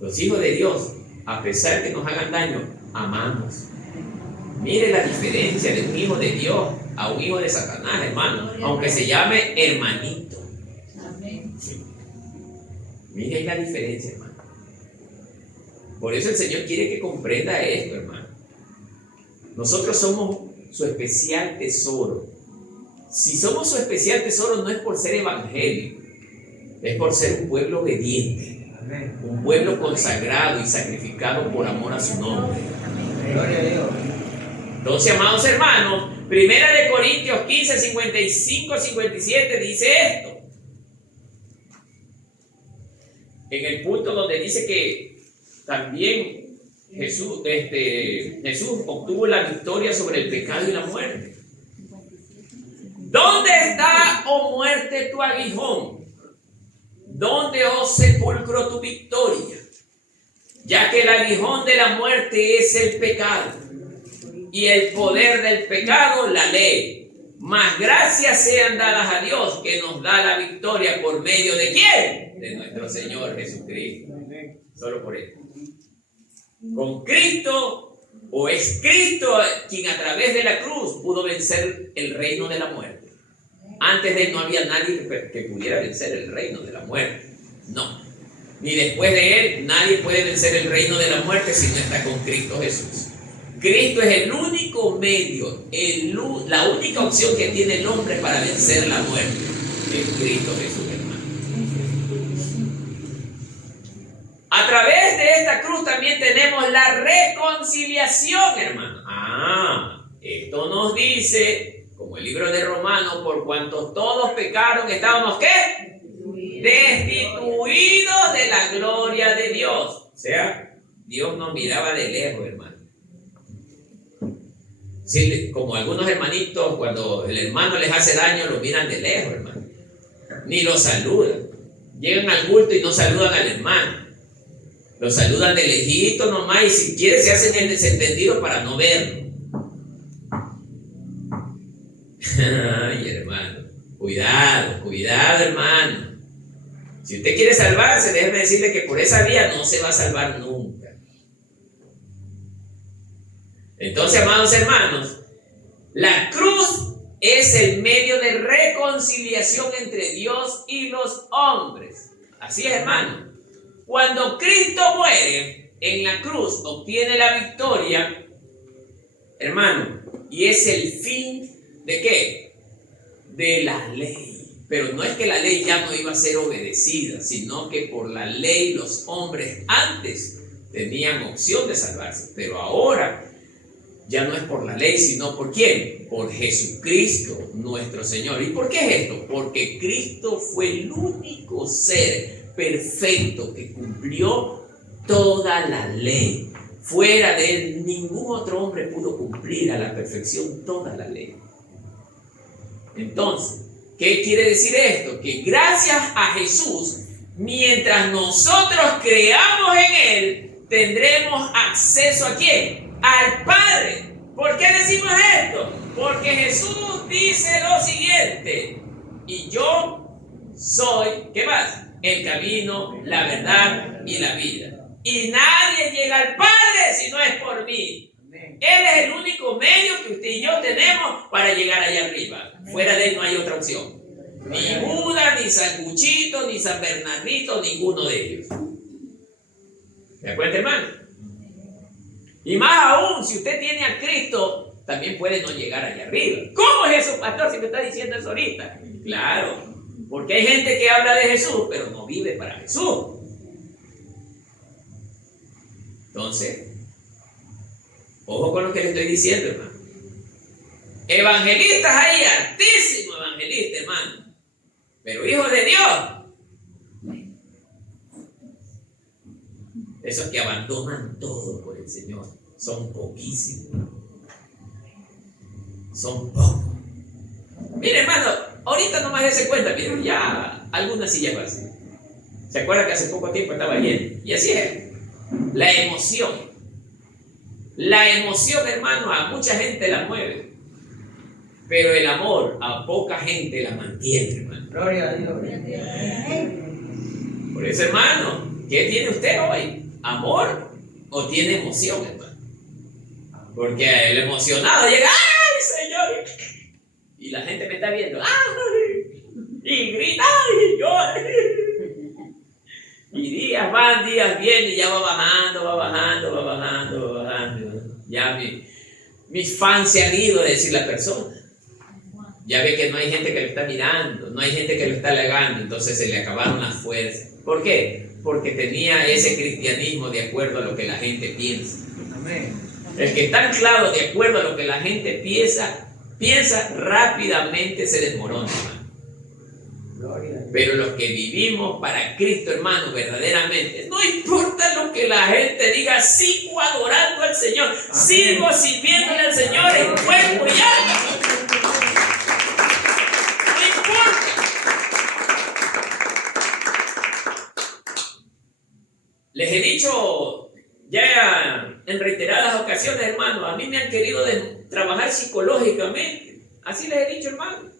Los hijos de Dios, a pesar que nos hagan daño, amamos. Mire la diferencia de un hijo de Dios a un hijo de Satanás, hermano, aunque se llame hermanito. Sí. Mire ahí la diferencia, hermano. Por eso el Señor quiere que comprenda esto, hermano. Nosotros somos su especial tesoro. Si somos su especial tesoro, no es por ser evangélico, es por ser un pueblo obediente. Un pueblo consagrado y sacrificado por amor a su nombre. Gloria a Dios. Entonces, amados hermanos, 1 Corintios 15, 55, 57 dice esto. En el punto donde dice que también Jesús obtuvo la victoria sobre el pecado y la muerte. ¿Dónde está, oh muerte, tu aguijón? ¿Dónde, oh sepulcro, tu victoria? Ya que el aguijón de la muerte es el pecado, y el poder del pecado, la ley. Mas gracias sean dadas a Dios, que nos da la victoria por medio de ¿quién? De nuestro Señor Jesucristo. Solo por Él. Con Cristo, o es Cristo quien a través de la cruz pudo vencer el reino de la muerte. Antes de Él no había nadie que pudiera vencer el reino de la muerte. No. Ni después de Él nadie puede vencer el reino de la muerte si no está con Cristo Jesús. Cristo es el único medio, la única opción que tiene el hombre para vencer la muerte. Es Cristo Jesús, hermano. A través de esta cruz también tenemos la reconciliación, hermano. Esto nos dice, como el libro de Romanos, por cuanto todos pecaron, estábamos ¿qué? Destituidos de la gloria de Dios. O sea, Dios nos miraba de lejos, hermano. Sí, como algunos hermanitos, cuando el hermano les hace daño, lo miran de lejos, hermano. Ni lo saludan. Llegan al culto y no saludan al hermano. Lo saludan de lejito nomás y si quiere se hacen el desentendido para no verlo. Ay, hermano. Cuidado, cuidado, hermano. Si usted quiere salvarse, déjeme decirle que por esa vía no se va a salvar nunca. Entonces, amados hermanos, la cruz es el medio de reconciliación entre Dios y los hombres. Así es, hermano. Cuando Cristo muere en la cruz, obtiene la victoria, hermano, y es el fin ¿de qué? De la ley. Pero no es que la ley ya no iba a ser obedecida, sino que por la ley los hombres antes tenían opción de salvarse, pero ahora ya no es por la ley, sino ¿por quién? Por Jesucristo, nuestro Señor. ¿Y por qué es esto? Porque Cristo fue el único ser perfecto que cumplió toda la ley. Fuera de él, ningún otro hombre pudo cumplir a la perfección toda la ley. Entonces, ¿qué quiere decir esto? Que gracias a Jesús, mientras nosotros creamos en Él, tendremos acceso ¿a quién? Al Padre. ¿Por qué decimos esto? Porque Jesús dice lo siguiente: y yo soy, ¿qué más? El camino, la verdad y la vida. Y nadie llega al Padre si no es por mí. Él es el único medio que usted y yo tenemos para llegar allá arriba. Fuera de él no hay otra opción. Ni Buda, ni San Cuchito, ni San Bernardito, ninguno de ellos. ¿Me acuerda, hermano? Y más aún, si usted tiene a Cristo, también puede no llegar allá arriba. ¿Cómo es eso, pastor, si me está diciendo eso ahorita? Claro, porque hay gente que habla de Jesús, pero no vive para Jesús. Entonces, ojo con lo que le estoy diciendo, hermano. Evangelistas hay, altísimos evangelistas, hermano. Pero hijos de Dios, esos que abandonan todo por el Señor, son poquísimos. Son pocos. Mire, hermano, ahorita nomás dése cuenta, mire, ya algunas sillas vacías. ¿Se acuerda que hace poco tiempo estaba lleno? Y así es. La emoción. La emoción, hermano, a mucha gente la mueve. Pero el amor a poca gente la mantiene, hermano. Gloria a Dios. Por eso, hermano, ¿qué tiene usted hoy? ¿Amor o tiene emoción, hermano? Porque el emocionado llega, ¡ay, Señor! Y la gente me está viendo, ¡ay! Y grita, ¡ay! Y llora. Y días van, días vienen, y ya va bajando, va bajando, va bajando, va bajando. Ya mis fans se han ido, a decir la persona. Ya ve que no hay gente que lo está mirando, no hay gente que lo está halagando, entonces se le acabaron las fuerzas. ¿Por qué? Porque tenía ese cristianismo de acuerdo a lo que la gente piensa. Amén. El que está anclado de acuerdo a lo que la gente piensa rápidamente se desmorona, hermano. Pero los que vivimos para Cristo, hermano, verdaderamente, no importa lo que la gente diga, sigo adorando al Señor, sigo sirviéndole al Señor en cuerpo y alma. No importa. Les he dicho ya en reiteradas ocasiones, hermano, a mí me han querido trabajar psicológicamente. Así les he dicho, hermano.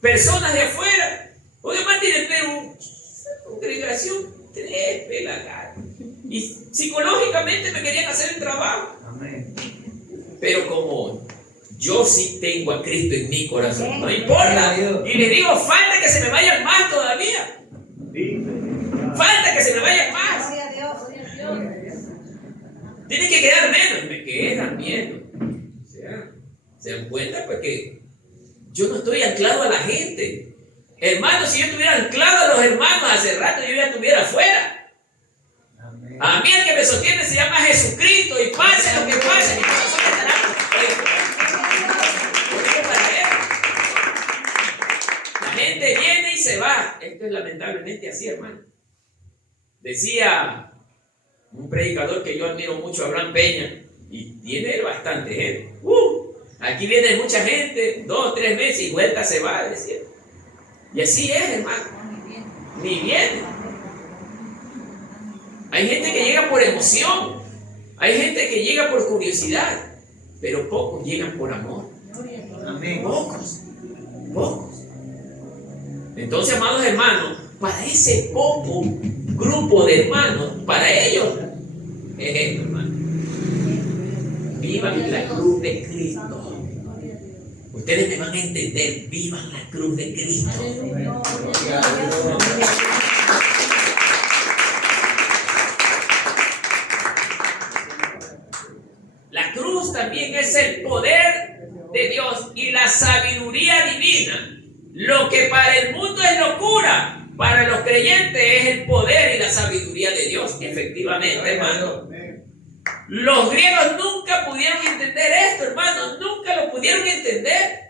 Personas de afuera. Oye, Martín, pero esa congregación tres pelagadas. Y psicológicamente me querían hacer el trabajo. Amén. Pero como yo sí tengo a Cristo en mi corazón, no importa. Y les digo, falta que se me vayan más todavía. Falta que se me vayan más. Gloria a Dios, gloria a Dios. Tiene que quedar menos. Me quedan menos. ¿Se dan cuenta? Porque yo no estoy anclado a la gente. Hermano, si yo estuviera anclado a los hermanos hace rato, yo ya estuviera afuera. Amén. A mí el que me sostiene se llama Jesucristo, y pase lo que pase, mi corazón estará para él. La gente viene y se va. Esto es lamentablemente así, hermano. Decía un predicador que yo admiro mucho, Abraham Peña, y tiene bastante gente. Aquí viene mucha gente, 2 o 3 meses y vuelta se va, decía. Y así es, hermano. Ni viene. Hay gente que llega por emoción. Hay gente que llega por curiosidad. Pero pocos llegan por amor. Amén. Pocos. Entonces, amados hermanos, para ese poco grupo de hermanos, para ellos, es esto, hermano. Vivan la cruz de Cristo. Ustedes me van a entender, vivan la cruz de Cristo. La cruz también es el poder de Dios y la sabiduría divina. Lo que para el mundo es locura, para los creyentes es el poder y la sabiduría de Dios. Efectivamente, hermano. Los griegos nunca pudieron entender esto, hermanos, nunca lo pudieron entender.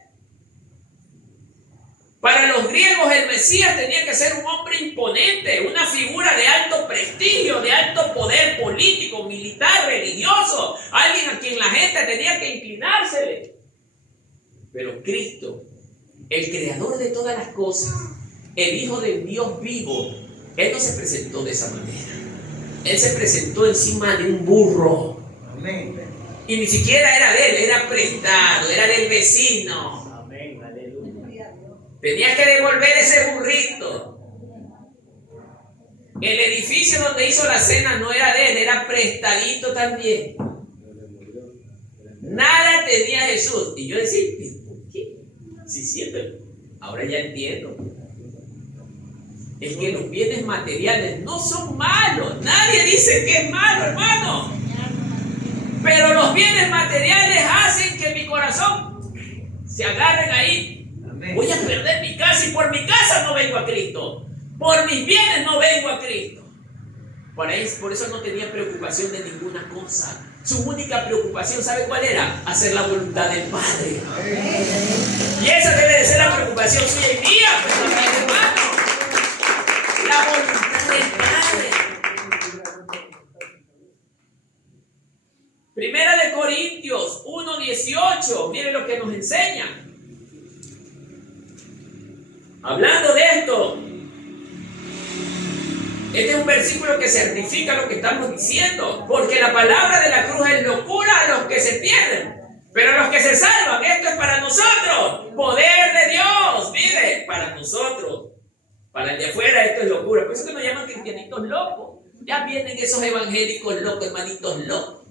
Para los griegos el Mesías tenía que ser un hombre imponente, una figura de alto prestigio, de alto poder político, militar, religioso, alguien a quien la gente tenía que inclinársele. Pero Cristo, el creador de todas las cosas, el Hijo del Dios vivo, Él no se presentó de esa manera. Él se presentó encima de un burro. Amén. Y ni siquiera era de él, era prestado, era del vecino. Amén. Aleluya. Tenía que devolver ese burrito. El edificio donde hizo la cena no era de él, era prestadito también. Nada tenía Jesús. Y yo decía, ¿por qué? Sí, siempre. Ahora ya entiendo. Es que los bienes materiales no son malos. Nadie dice que es malo, hermano. Pero los bienes materiales hacen que mi corazón se agarren ahí. Amén. Voy a perder mi casa y por mi casa no vengo a Cristo. Por mis bienes no vengo a Cristo. Por eso no tenía preocupación de ninguna cosa. Su única preocupación, ¿sabe cuál era? Hacer la voluntad del Padre. Y esa debe de ser la preocupación suya y mía, pues, hermano. La voluntad del Padre. Primera de Corintios 1:18. Miren lo que nos enseña. Hablando de esto, este es un versículo que certifica lo que estamos diciendo, porque la palabra de la cruz es locura a los que se pierden, pero a los que se salvan, esto es para nosotros, poder de Dios, mire, para nosotros. Para el de afuera esto es locura, por eso que nos llaman cristianitos locos. Ya vienen esos evangélicos locos, hermanitos locos.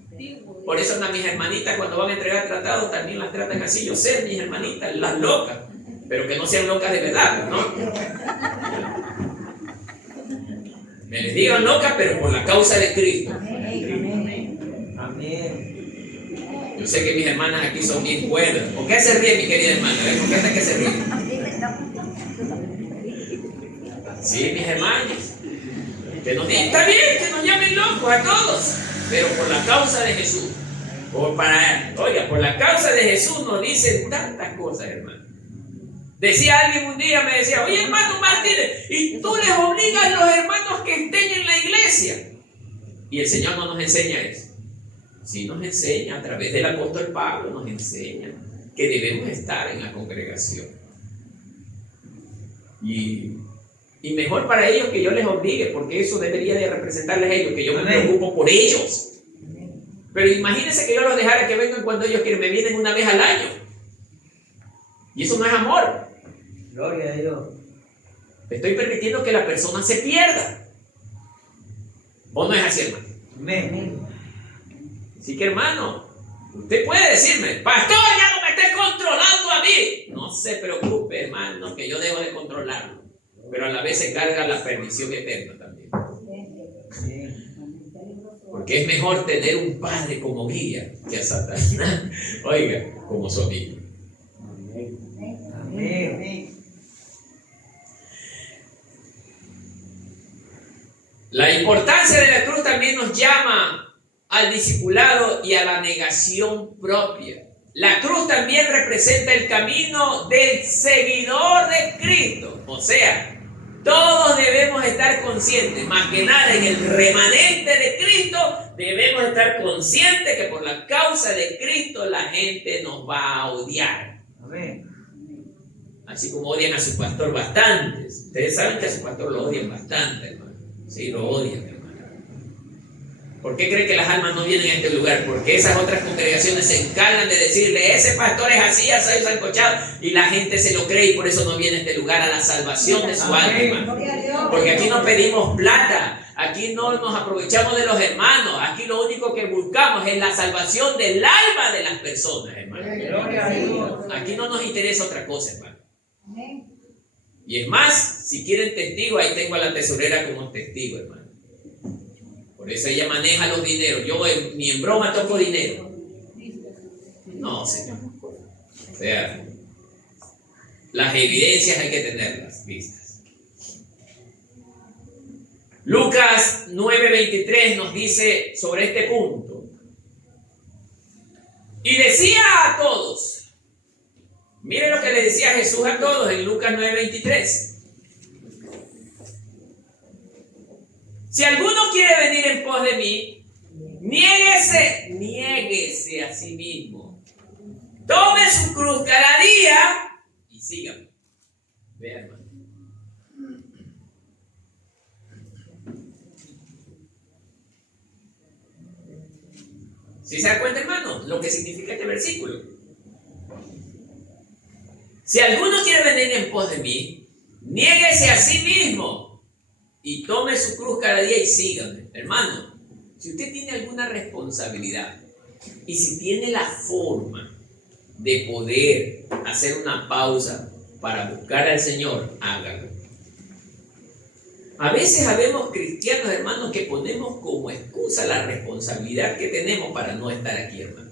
Por eso a mis hermanitas cuando van a entregar tratados también las tratan así. Yo sé, mis hermanitas, las locas, pero que no sean locas de verdad, ¿no? Me les digan locas, pero por la causa de Cristo. Amén. Yo sé que mis hermanas aquí son bien buenas. ¿Por qué se ríe, mi querida hermana? A ver, ¿por qué hasta que se ríe? Sí, mis hermanos. Que nos digan, está bien, que nos llamen locos a todos, pero por la causa de Jesús. Por la causa de Jesús nos dicen tantas cosas, hermano. Decía alguien un día, me decía, oye, hermano Martínez, y tú les obligas a los hermanos que estén en la iglesia. Y el Señor no nos enseña eso. Sí nos enseña, a través del apóstol Pablo nos enseña que debemos estar en la congregación. Y mejor para ellos que yo les obligue, porque eso debería de representarles a ellos, que yo me preocupo por ellos. Pero imagínense que yo los dejara que vengan cuando ellos quieren, me vienen una vez al año. Y eso no es amor. Gloria a Dios. Estoy permitiendo que la persona se pierda. ¿O no es así, hermano? Amén. Así que, hermano, usted puede decirme, pastor, ya no me estés controlando a mí. No se preocupe, hermano, que yo debo de controlarlo. Pero a la vez se carga la perdición eterna también. Porque es mejor tener un padre como guía que a Satanás, oiga, como su amigo. Amén. La importancia de la cruz también nos llama al discipulado y a la negación propia. La cruz también representa el camino del seguidor de Cristo. O sea, todos debemos estar conscientes, más que nada en el remanente de Cristo, debemos estar conscientes que por la causa de Cristo la gente nos va a odiar. Amén. Así como odian a su pastor bastantes. Ustedes saben que a su pastor lo odian bastante, hermano. Sí, lo odian, hermano. ¿Por qué creen que las almas no vienen a este lugar? Porque esas otras congregaciones se encargan de decirle, ese pastor es así, ya soy sancochado, y la gente se lo cree y por eso no viene a este lugar a la salvación de su alma, hermano. Porque aquí no pedimos plata, aquí no nos aprovechamos de los hermanos, aquí lo único que buscamos es la salvación del alma de las personas, hermano. Gloria a Dios. Aquí no nos interesa otra cosa, hermano. Y es más, si quieren testigo, ahí tengo a la tesorera como testigo, hermano. Por eso ella maneja los dineros. Yo ni en broma toco dinero. No, señor. O sea, las evidencias hay que tenerlas vistas. Lucas 9:23 nos dice sobre este punto. Y decía a todos, miren lo que le decía Jesús a todos en Lucas 9:23. Si alguno quiere venir en pos de mí, niéguese a sí mismo. Tome su cruz cada día y sígame. Vean, hermano. ¿Sí se da cuenta, hermano, lo que significa este versículo? Si alguno quiere venir en pos de mí, niéguese a sí mismo y tome su cruz cada día y sígame. Hermano, si usted tiene alguna responsabilidad y si tiene la forma de poder hacer una pausa para buscar al Señor, hágalo. A veces habemos cristianos, hermanos, que ponemos como excusa la responsabilidad que tenemos para no estar aquí, hermano.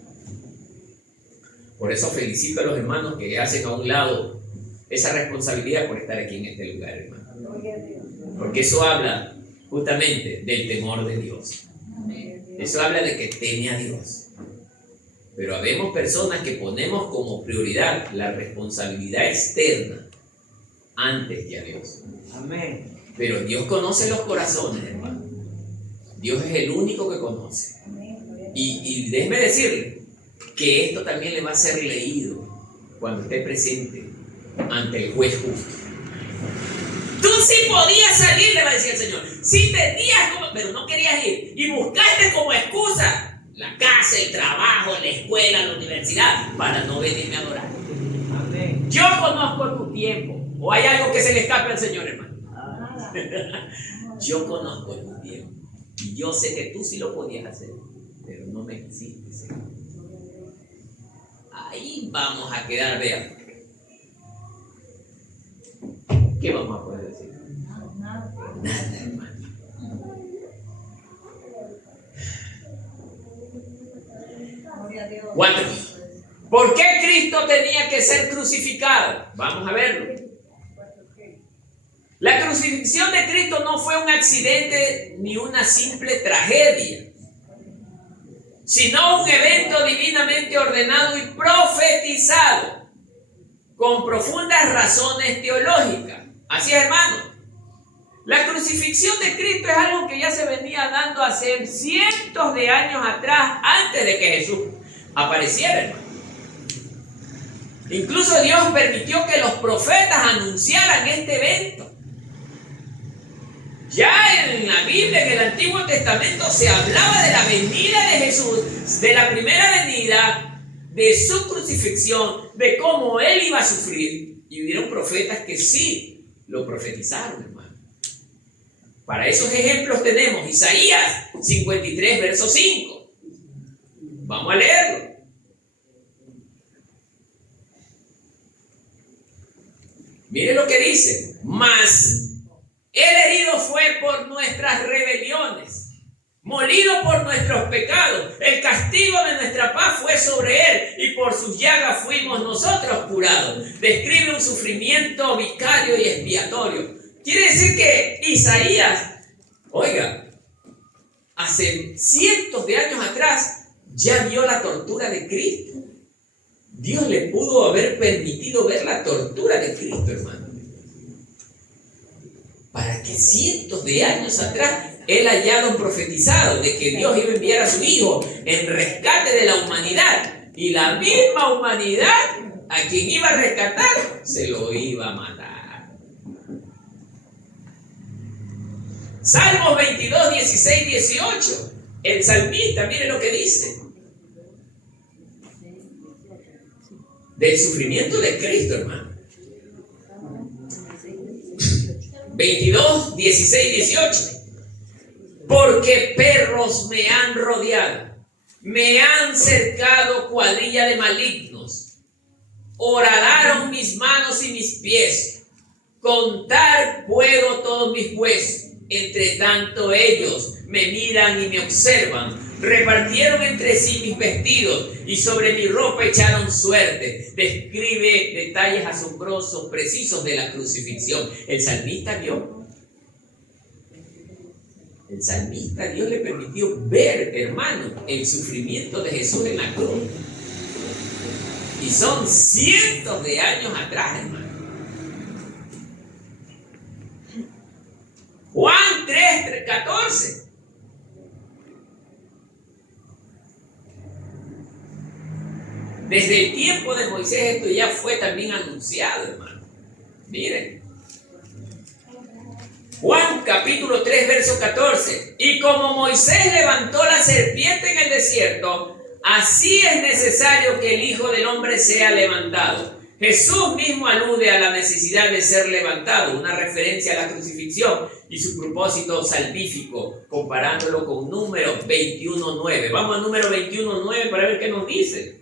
Por eso felicito a los hermanos que hacen a un lado esa responsabilidad por estar aquí en este lugar, hermano. Porque eso habla justamente del temor de Dios. Eso habla de que teme a Dios. Pero habemos personas que ponemos como prioridad la responsabilidad externa antes que a Dios. Amén. Pero Dios conoce los corazones, hermano. Dios es el único que conoce. Y déjeme decirle que esto también le va a ser leído cuando esté presente ante el juez justo. Tú sí podías salir, le va a decir el Señor. Sí tenías como, pero no querías ir. Y buscaste como excusa la casa, el trabajo, la escuela, la universidad, para no venirme a adorar. Amén. Yo conozco tu tiempo. ¿O hay algo que se le escape al Señor, hermano? Yo conozco tu tiempo. Y yo sé que tú sí lo podías hacer, pero no me quisiste, Señor. Ahí vamos a quedar, vean. ¿Qué vamos a poder decir? Nada, hermano. Gloria a Dios. 4. ¿Por qué Cristo tenía que ser crucificado? Vamos a verlo. La crucifixión de Cristo no fue un accidente ni una simple tragedia, sino un evento divinamente ordenado y profetizado, con profundas razones teológicas. Así es, hermano. La crucifixión de Cristo es algo que ya se venía dando hace cientos de años atrás, antes de que Jesús apareciera, hermano. Incluso Dios permitió que los profetas anunciaran este evento. Ya en la Biblia, en el Antiguo Testamento, se hablaba de la venida de Jesús, de la primera venida, de su crucifixión, de cómo Él iba a sufrir. Y hubieron profetas que sí lo profetizaron, hermano. Para esos ejemplos tenemos Isaías 53, verso 5. Vamos a leerlo. Mire lo que dice. Mas el herido fue por nuestras rebeliones, molido por nuestros pecados. El castigo de nuestra paz fue sobre él, y por sus llagas fuimos nosotros curados. Describe un sufrimiento vicario y expiatorio. Quiere decir que Isaías, oiga, hace cientos de años atrás ya vio la tortura de Cristo. Dios le pudo haber permitido ver la tortura de Cristo, hermano, para que cientos de años atrás él haya profetizado de que Dios iba a enviar a su Hijo en rescate de la humanidad, y la misma humanidad a quien iba a rescatar se lo iba a matar. Salmos 22, 16, 18. El salmista, mire lo que dice del sufrimiento de Cristo, hermano. 22, 16, 18. Porque perros me han rodeado, me han cercado cuadrilla de malignos, horadaron mis manos y mis pies, contar puedo todos mis huesos. Entre tanto ellos me miran y me observan, repartieron entre sí mis vestidos y sobre mi ropa echaron suerte. Describe detalles asombrosos, precisos de la crucifixión. El salmista vio. El salmista, Dios le permitió ver, hermano, el sufrimiento de Jesús en la cruz. Y son cientos de años atrás, hermano. Juan 3, 14. Desde el tiempo de Moisés esto ya fue también anunciado, hermano. Miren. Juan capítulo 3, verso 14. Y como Moisés levantó la serpiente en el desierto, así es necesario que el Hijo del Hombre sea levantado. Jesús mismo alude a la necesidad de ser levantado, una referencia a la crucifixión y su propósito salvífico, comparándolo con Números 21:9. Vamos a Números 21:9 para ver qué nos dice.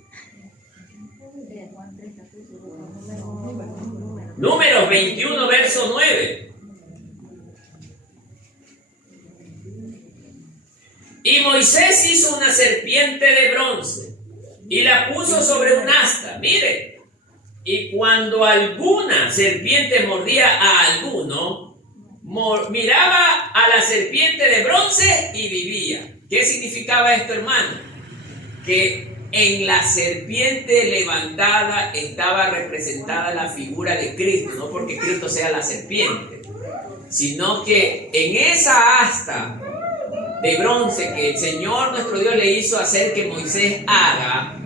Números 21, verso 9. Y Moisés hizo una serpiente de bronce y la puso sobre un asta. Mire, y cuando alguna serpiente mordía a alguno, miraba a la serpiente de bronce y vivía. ¿Qué significaba esto, hermano? Que en la serpiente levantada estaba representada la figura de Cristo, no porque Cristo sea la serpiente, sino que en esa asta de bronce que el Señor nuestro Dios le hizo hacer que Moisés haga,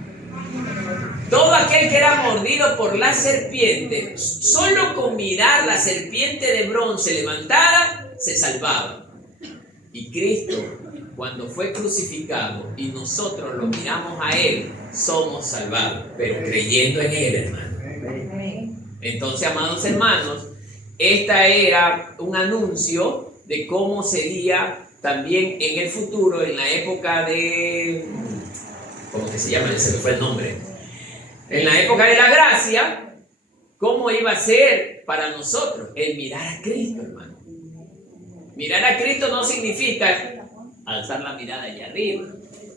todo aquel que era mordido por la serpiente, solo con mirar la serpiente de bronce levantada, se salvaba. Y Cristo, cuando fue crucificado y nosotros lo miramos a Él, somos salvados, pero creyendo en Él, hermano. Entonces, amados hermanos, esta era un anuncio de cómo sería también en el futuro, en la época de, ¿cómo que se llama? Se me fue el nombre. En la época de la gracia, cómo iba a ser para nosotros el mirar a Cristo, hermano. Mirar a Cristo no significa alzar la mirada allá arriba.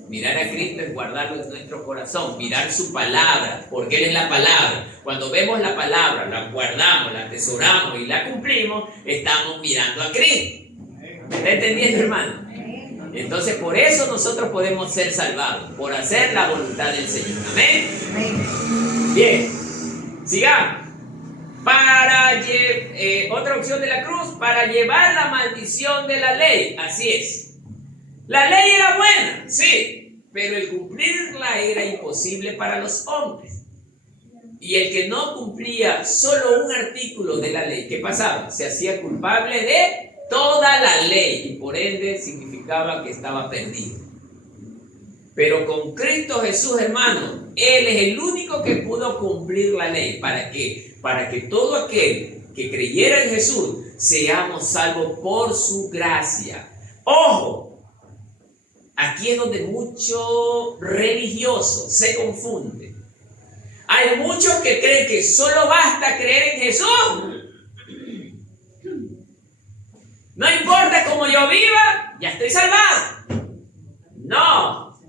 Mirar a Cristo es guardarlo en nuestro corazón, mirar su palabra, porque Él es la palabra. Cuando vemos la palabra, la guardamos, la atesoramos y la cumplimos, estamos mirando a Cristo. ¿Me está entendiendo, hermano? Entonces, por eso nosotros podemos ser salvados, por hacer la voluntad del Señor. Amén. Bien, sigamos. Otra opción de la cruz, para llevar la maldición de la ley. Así es. La ley era buena, sí, pero el cumplirla era imposible para los hombres. Y el que no cumplía solo un artículo de la ley, ¿qué pasaba? Se hacía culpable de toda la ley y por ende significaba que estaba perdido. Pero con Cristo Jesús, hermano, Él es el único que pudo cumplir la ley. ¿Para qué? Para que todo aquel que creyera en Jesús seamos salvos por su gracia. ¡Ojo! Aquí es donde muchos religiosos se confunden. Hay muchos que creen que solo basta creer en Jesús. No importa cómo yo viva, ya estoy salvado. No.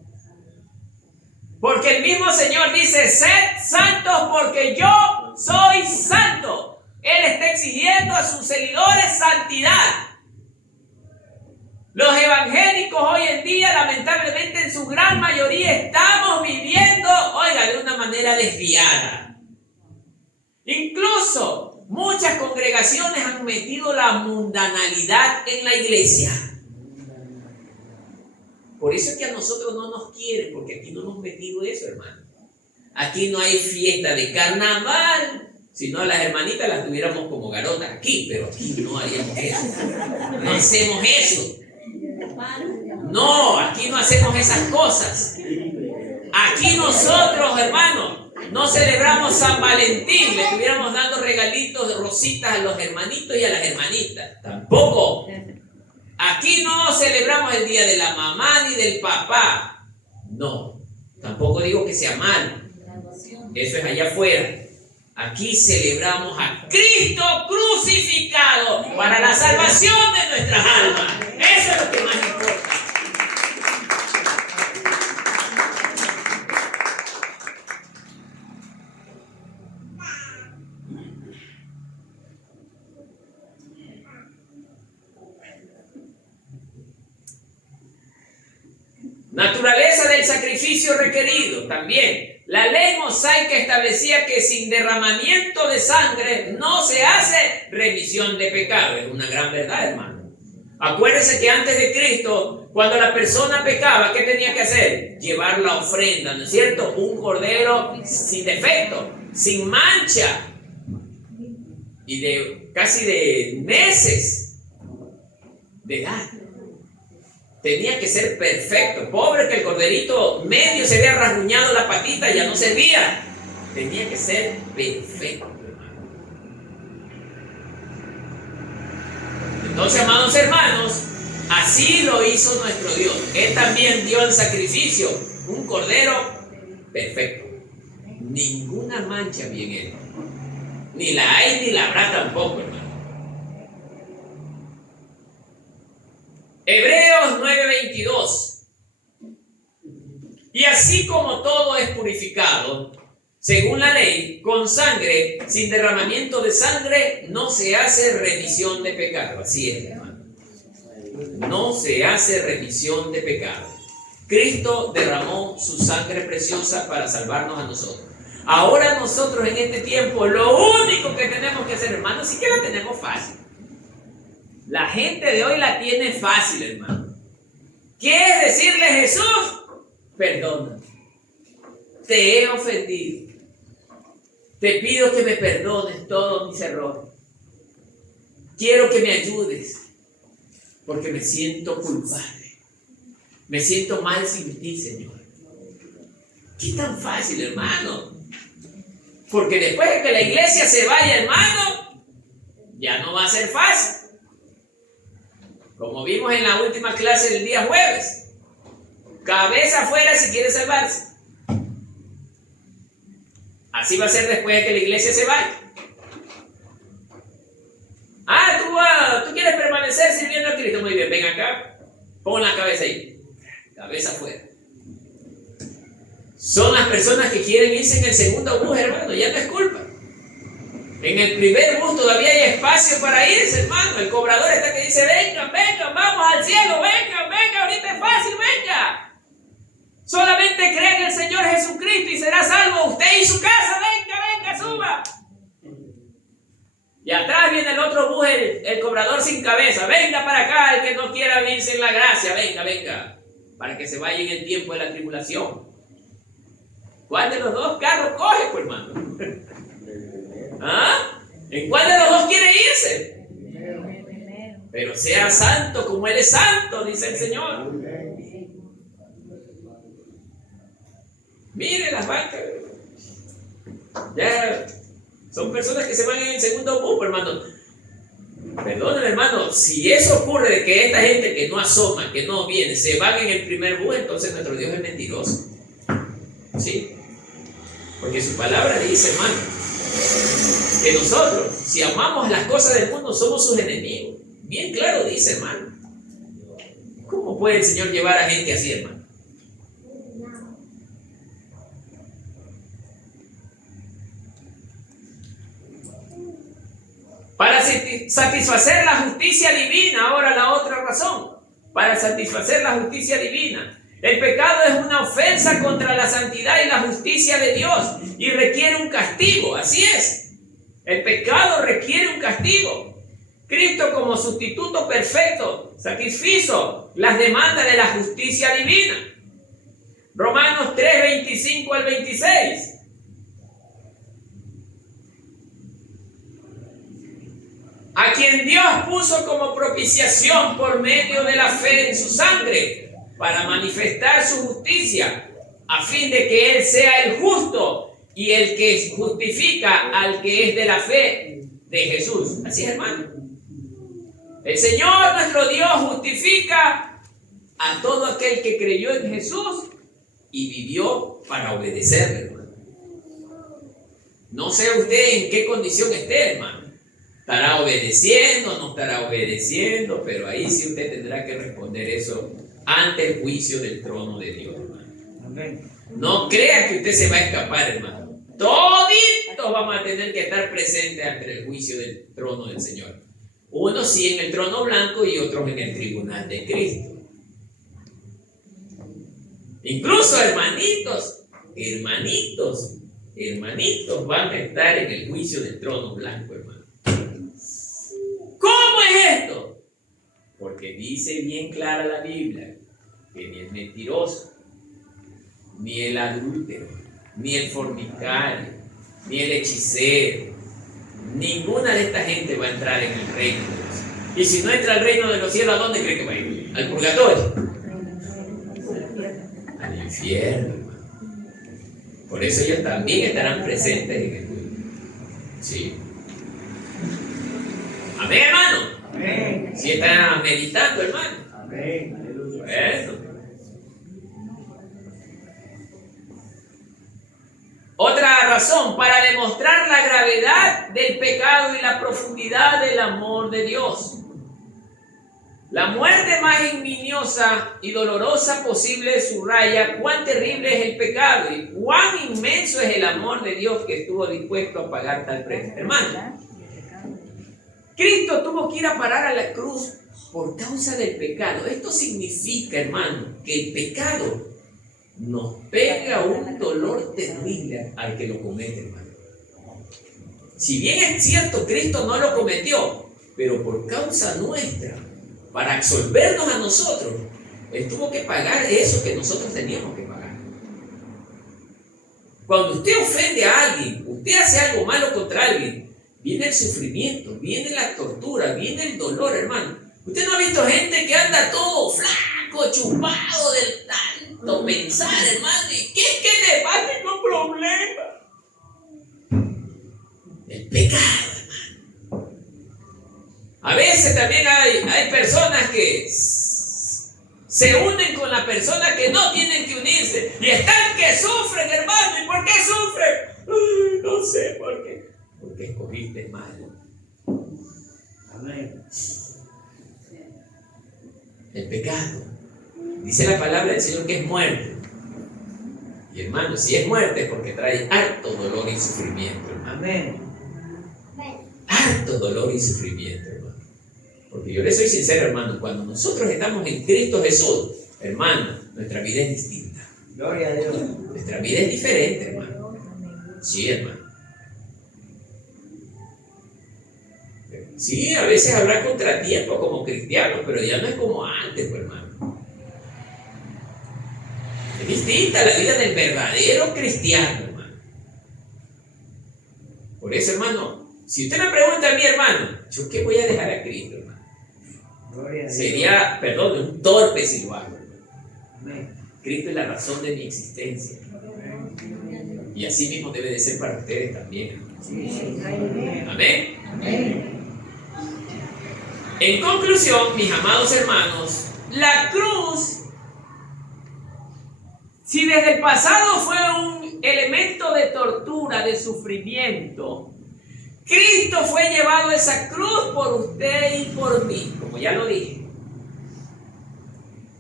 Porque el mismo Señor dice, sed santos porque yo soy santo. Él está exigiendo a sus seguidores santidad. Los evangélicos hoy en día, lamentablemente en su gran mayoría, estamos viviendo, oiga, de una manera desviada. Incluso muchas congregaciones han metido la mundanalidad en la iglesia. Por eso es que a nosotros no nos quieren, porque aquí no hemos metido eso, hermano. Aquí no hay fiesta de carnaval. Si no, a las hermanitas las tuviéramos como garotas aquí, pero aquí no haríamos eso. No hacemos eso. No, aquí no hacemos esas cosas. Aquí nosotros, hermanos, no celebramos San Valentín. Le estuviéramos dando regalitos de rositas a los hermanitos y a las hermanitas. Tampoco. Aquí no celebramos el día de la mamá ni del papá. No, tampoco digo que sea mal. Eso es allá afuera. Aquí celebramos a Cristo crucificado para la salvación de nuestras almas. Eso es lo que más importa. Naturaleza del sacrificio requerido también. La ley mosaica establecía que sin derramamiento de sangre no se hace remisión de pecado. Es una gran verdad, hermano. Acuérdense que antes de Cristo, cuando la persona pecaba, ¿qué tenía que hacer? Llevar la ofrenda, ¿no es cierto? Un cordero sin defecto, sin mancha, y casi de meses de edad. Tenía que ser perfecto. Pobre que el corderito medio se había rasguñado la patita y ya no servía. Tenía que ser perfecto, hermano. Entonces, amados hermanos, así lo hizo nuestro Dios. Él también dio en sacrificio un cordero perfecto. Ninguna mancha había en él. Ni la hay ni la habrá tampoco, hermano. Hebreos 9:22. Y así como todo es purificado, según la ley, con sangre, sin derramamiento de sangre, no se hace remisión de pecado. Así es, hermano. No se hace remisión de pecado. Cristo derramó su sangre preciosa para salvarnos a nosotros. Ahora nosotros en este tiempo, lo único que tenemos que hacer, hermano, sí que la tenemos fácil. La gente de hoy la tiene fácil, hermano. ¿Quieres decirle a Jesús? Perdona. Te he ofendido. Te pido que me perdones todos mis errores. Quiero que me ayudes. Porque me siento culpable. Me siento mal sin ti, Señor. ¿Qué tan fácil, hermano? Porque después de que la iglesia se vaya, hermano, ya no va a ser fácil. Como vimos en la última clase del día jueves. Cabeza afuera si quiere salvarse. Así va a ser después de que la iglesia se vaya. Tú quieres permanecer sirviendo a Cristo. Muy bien, ven acá. Pon la cabeza ahí. Cabeza afuera. son las personas que quieren irse en el segundo bus, hermano, ya no es culpa. En el primer bus todavía hay espacio para irse, hermano. El cobrador está que dice, vengan, vengan, vamos al cielo, vengan, vengan, ahorita es fácil, venga. Solamente cree en el Señor Jesucristo y será salvo usted y su casa, venga, venga, suba. Y atrás viene el otro bus, el cobrador sin cabeza, venga para acá, el que no quiera irse en la gracia, venga, venga, para que se vaya en el tiempo de la tribulación. ¿Cuál de los dos carros coge, pues, hermano? ¿Ah? ¿En cuál de los dos quiere irse? Pero sea santo como Él es santo, dice el Señor. Mire las bancas. Ya son personas que se van en el segundo bus, hermano. Perdónenme, hermano, si eso ocurre de que esta gente que no asoma, que no viene, se van en el primer bus, entonces nuestro Dios es mentiroso. ¿Sí? Porque su palabra dice, hermano, que nosotros, si amamos las cosas del mundo, somos sus enemigos. Bien claro dice, hermano. ¿Cómo puede el Señor llevar a gente así, hermano? Para satisfacer la justicia divina, ahora la otra razón, para satisfacer la justicia divina. El pecado es una ofensa contra la santidad y la justicia de Dios y requiere un castigo, así es. El pecado requiere un castigo. Cristo como sustituto perfecto satisfizo las demandas de la justicia divina. Romanos 3, 25 al 26. A quien Dios puso como propiciación por medio de la fe en su sangre, para manifestar su justicia, a fin de que Él sea el justo y el que justifica al que es de la fe de Jesús. Así es, hermano. El Señor nuestro Dios justifica a todo aquel que creyó en Jesús y vivió para obedecerle, hermano. No sé usted en qué condición esté, hermano. ¿Estará obedeciendo? ¿No estará obedeciendo? Pero ahí sí usted tendrá que responder eso ante el juicio del trono de Dios, hermano. Amén. No crea que usted se va a escapar, hermano. Toditos vamos a tener que estar presentes ante el juicio del trono del Señor. Unos sí en el trono blanco y otros en el tribunal de Cristo. Incluso hermanitos van a estar en el juicio del trono blanco, hermano. ¿Cómo es esto? Porque dice bien clara la Biblia que ni el mentiroso, ni el adúltero, ni el fornicario, ni el hechicero, ninguna de esta gente va a entrar en el reino de los cielos. Y si no entra al reino de los cielos, ¿a dónde cree que va a ir? ¿Al purgatorio? Al infierno, hermano. Por eso ellos también estarán presentes en el juicio. Sí. Amén, hermano. Amén. Si están meditando, hermano. Amén. Aleluya. Bueno. Otra razón, para demostrar la gravedad del pecado y la profundidad del amor de Dios. La muerte más ignominiosa y dolorosa posible subraya cuán terrible es el pecado y cuán inmenso es el amor de Dios que estuvo dispuesto a pagar tal precio. Hermano, Cristo tuvo que ir a parar a la cruz por causa del pecado. Esto significa, hermano, que el pecado nos pega un dolor terrible al que lo comete, hermano. Si bien es cierto, Cristo no lo cometió, pero por causa nuestra, para absolvernos a nosotros, Él tuvo que pagar eso que nosotros teníamos que pagar. Cuando usted ofende a alguien, usted hace algo malo contra alguien, viene el sufrimiento, viene la tortura, viene el dolor, hermano. Usted no ha visto gente que anda todo flaco, chupado del tanto pensar, hermano. ¿Y qué es que le pasa? Tengo problema. El pecado, hermano. A veces también hay personas que se unen con la persona que no tienen que unirse. Y están que sufren, hermano. ¿Y por qué sufren? No sé por qué. Porque escogiste mal. Amén. El pecado. Dice la palabra del Señor que es muerte. Y hermano, si es muerte es porque trae harto dolor y sufrimiento, hermano. Amén. Harto dolor y sufrimiento, hermano. Porque yo le soy sincero, hermano, cuando nosotros estamos en Cristo Jesús, hermano, nuestra vida es distinta. Gloria a Dios. Nuestra vida es diferente, hermano. Sí, hermano. Sí, a veces habrá contratiempos como cristianos, pero ya no es como antes, pues, hermano. Es distinta la vida del verdadero cristiano, hermano. Por eso, hermano, si usted me pregunta a mi hermano, ¿yo qué voy a dejar a Cristo, hermano? Gloria a Dios. Sería, perdón, un torpe si lo hago, hermano. Amén. Cristo es la razón de mi existencia. Y así mismo debe de ser para ustedes también, hermano. Amén. Amén. En conclusión, mis amados hermanos, la cruz, si desde el pasado fue un elemento de tortura, de sufrimiento, Cristo fue llevado a esa cruz por usted y por mí, como ya lo dije.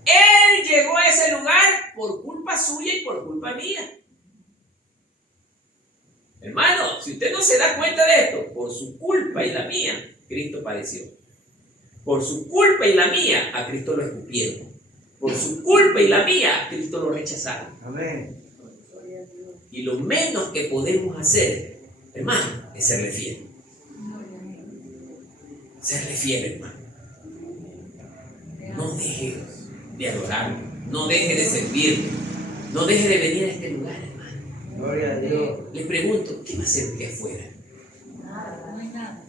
Él llegó a ese lugar por culpa suya y por culpa mía. Hermano, si usted no se da cuenta de esto, por su culpa y la mía, Cristo padeció. Por su culpa y la mía, a Cristo lo escupieron. Por su culpa y la mía, a Cristo lo rechazaron. Amén. Y lo menos que podemos hacer, hermano, es serle fiel. Serle fiel, hermano. No deje de adorarlo. No deje de servirlo. No deje de venir a este lugar, hermano. Gloria a Dios. Le pregunto, ¿qué va a hacer usted afuera? Nada, no hay nada.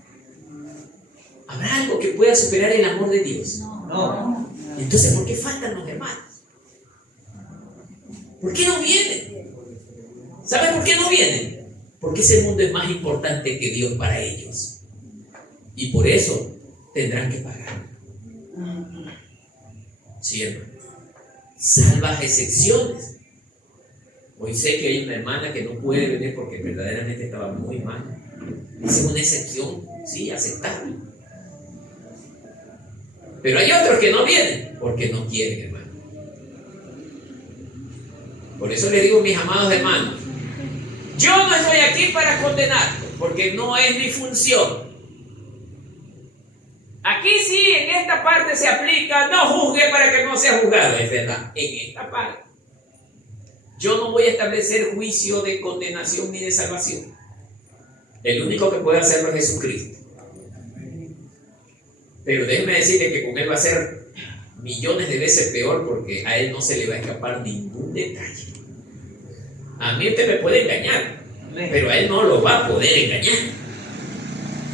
¿Habrá algo que pueda superar el amor de Dios? No. Entonces, ¿por qué faltan los hermanos? ¿Por qué no vienen? ¿Saben por qué no vienen? Porque ese mundo es más importante que Dios para ellos. Y por eso tendrán que pagar. Sí, hermano. Salvas excepciones. Hoy sé que hay una hermana que no puede venir porque verdaderamente estaba muy mal. Esa es una excepción, sí, aceptable. Pero hay otros que no vienen porque no quieren, hermano. Por eso les digo, mis amados hermanos, yo no estoy aquí para condenarlos, porque no es mi función. Aquí sí, en esta parte se aplica, no juzgue para que no sea juzgado, es verdad, en esta parte. Yo no voy a establecer juicio de condenación ni de salvación. El único que puede hacerlo es Jesucristo. Pero déjeme decirle que con él va a ser millones de veces peor, porque a él no se le va a escapar ningún detalle. A mí usted me puede engañar, Amén. pero a él no lo va a poder engañar.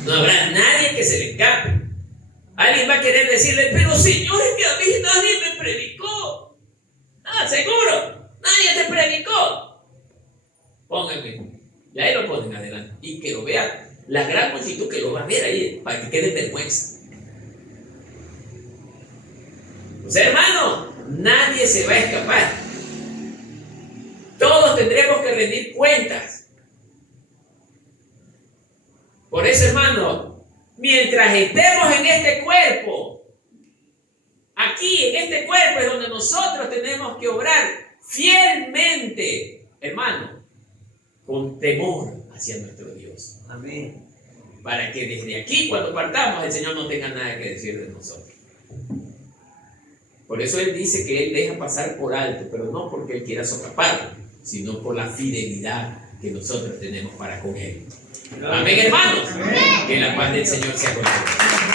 No habrá nadie que se le escape. Alguien va a querer decirle, pero Señor, es que a mí nadie me predicó. Ah, seguro, nadie te predicó. Pónganme, y ahí lo ponen adelante. Y que lo vea la gran multitud que lo va a ver ahí, para que quede vergüenza. O sea, hermano, nadie se va a escapar. Todos tendremos que rendir cuentas. Por eso, hermano, mientras estemos en este cuerpo, aquí en este cuerpo es donde nosotros tenemos que obrar fielmente, hermano, con temor hacia nuestro Dios. Amén. Para que desde aquí, cuando partamos, el Señor no tenga nada que decir de nosotros. Por eso Él dice que Él deja pasar por alto, pero no porque Él quiera socaparlo, sino por la fidelidad que nosotros tenemos para con Él. Amén, hermanos. Amén. Que la paz del Señor sea con nosotros.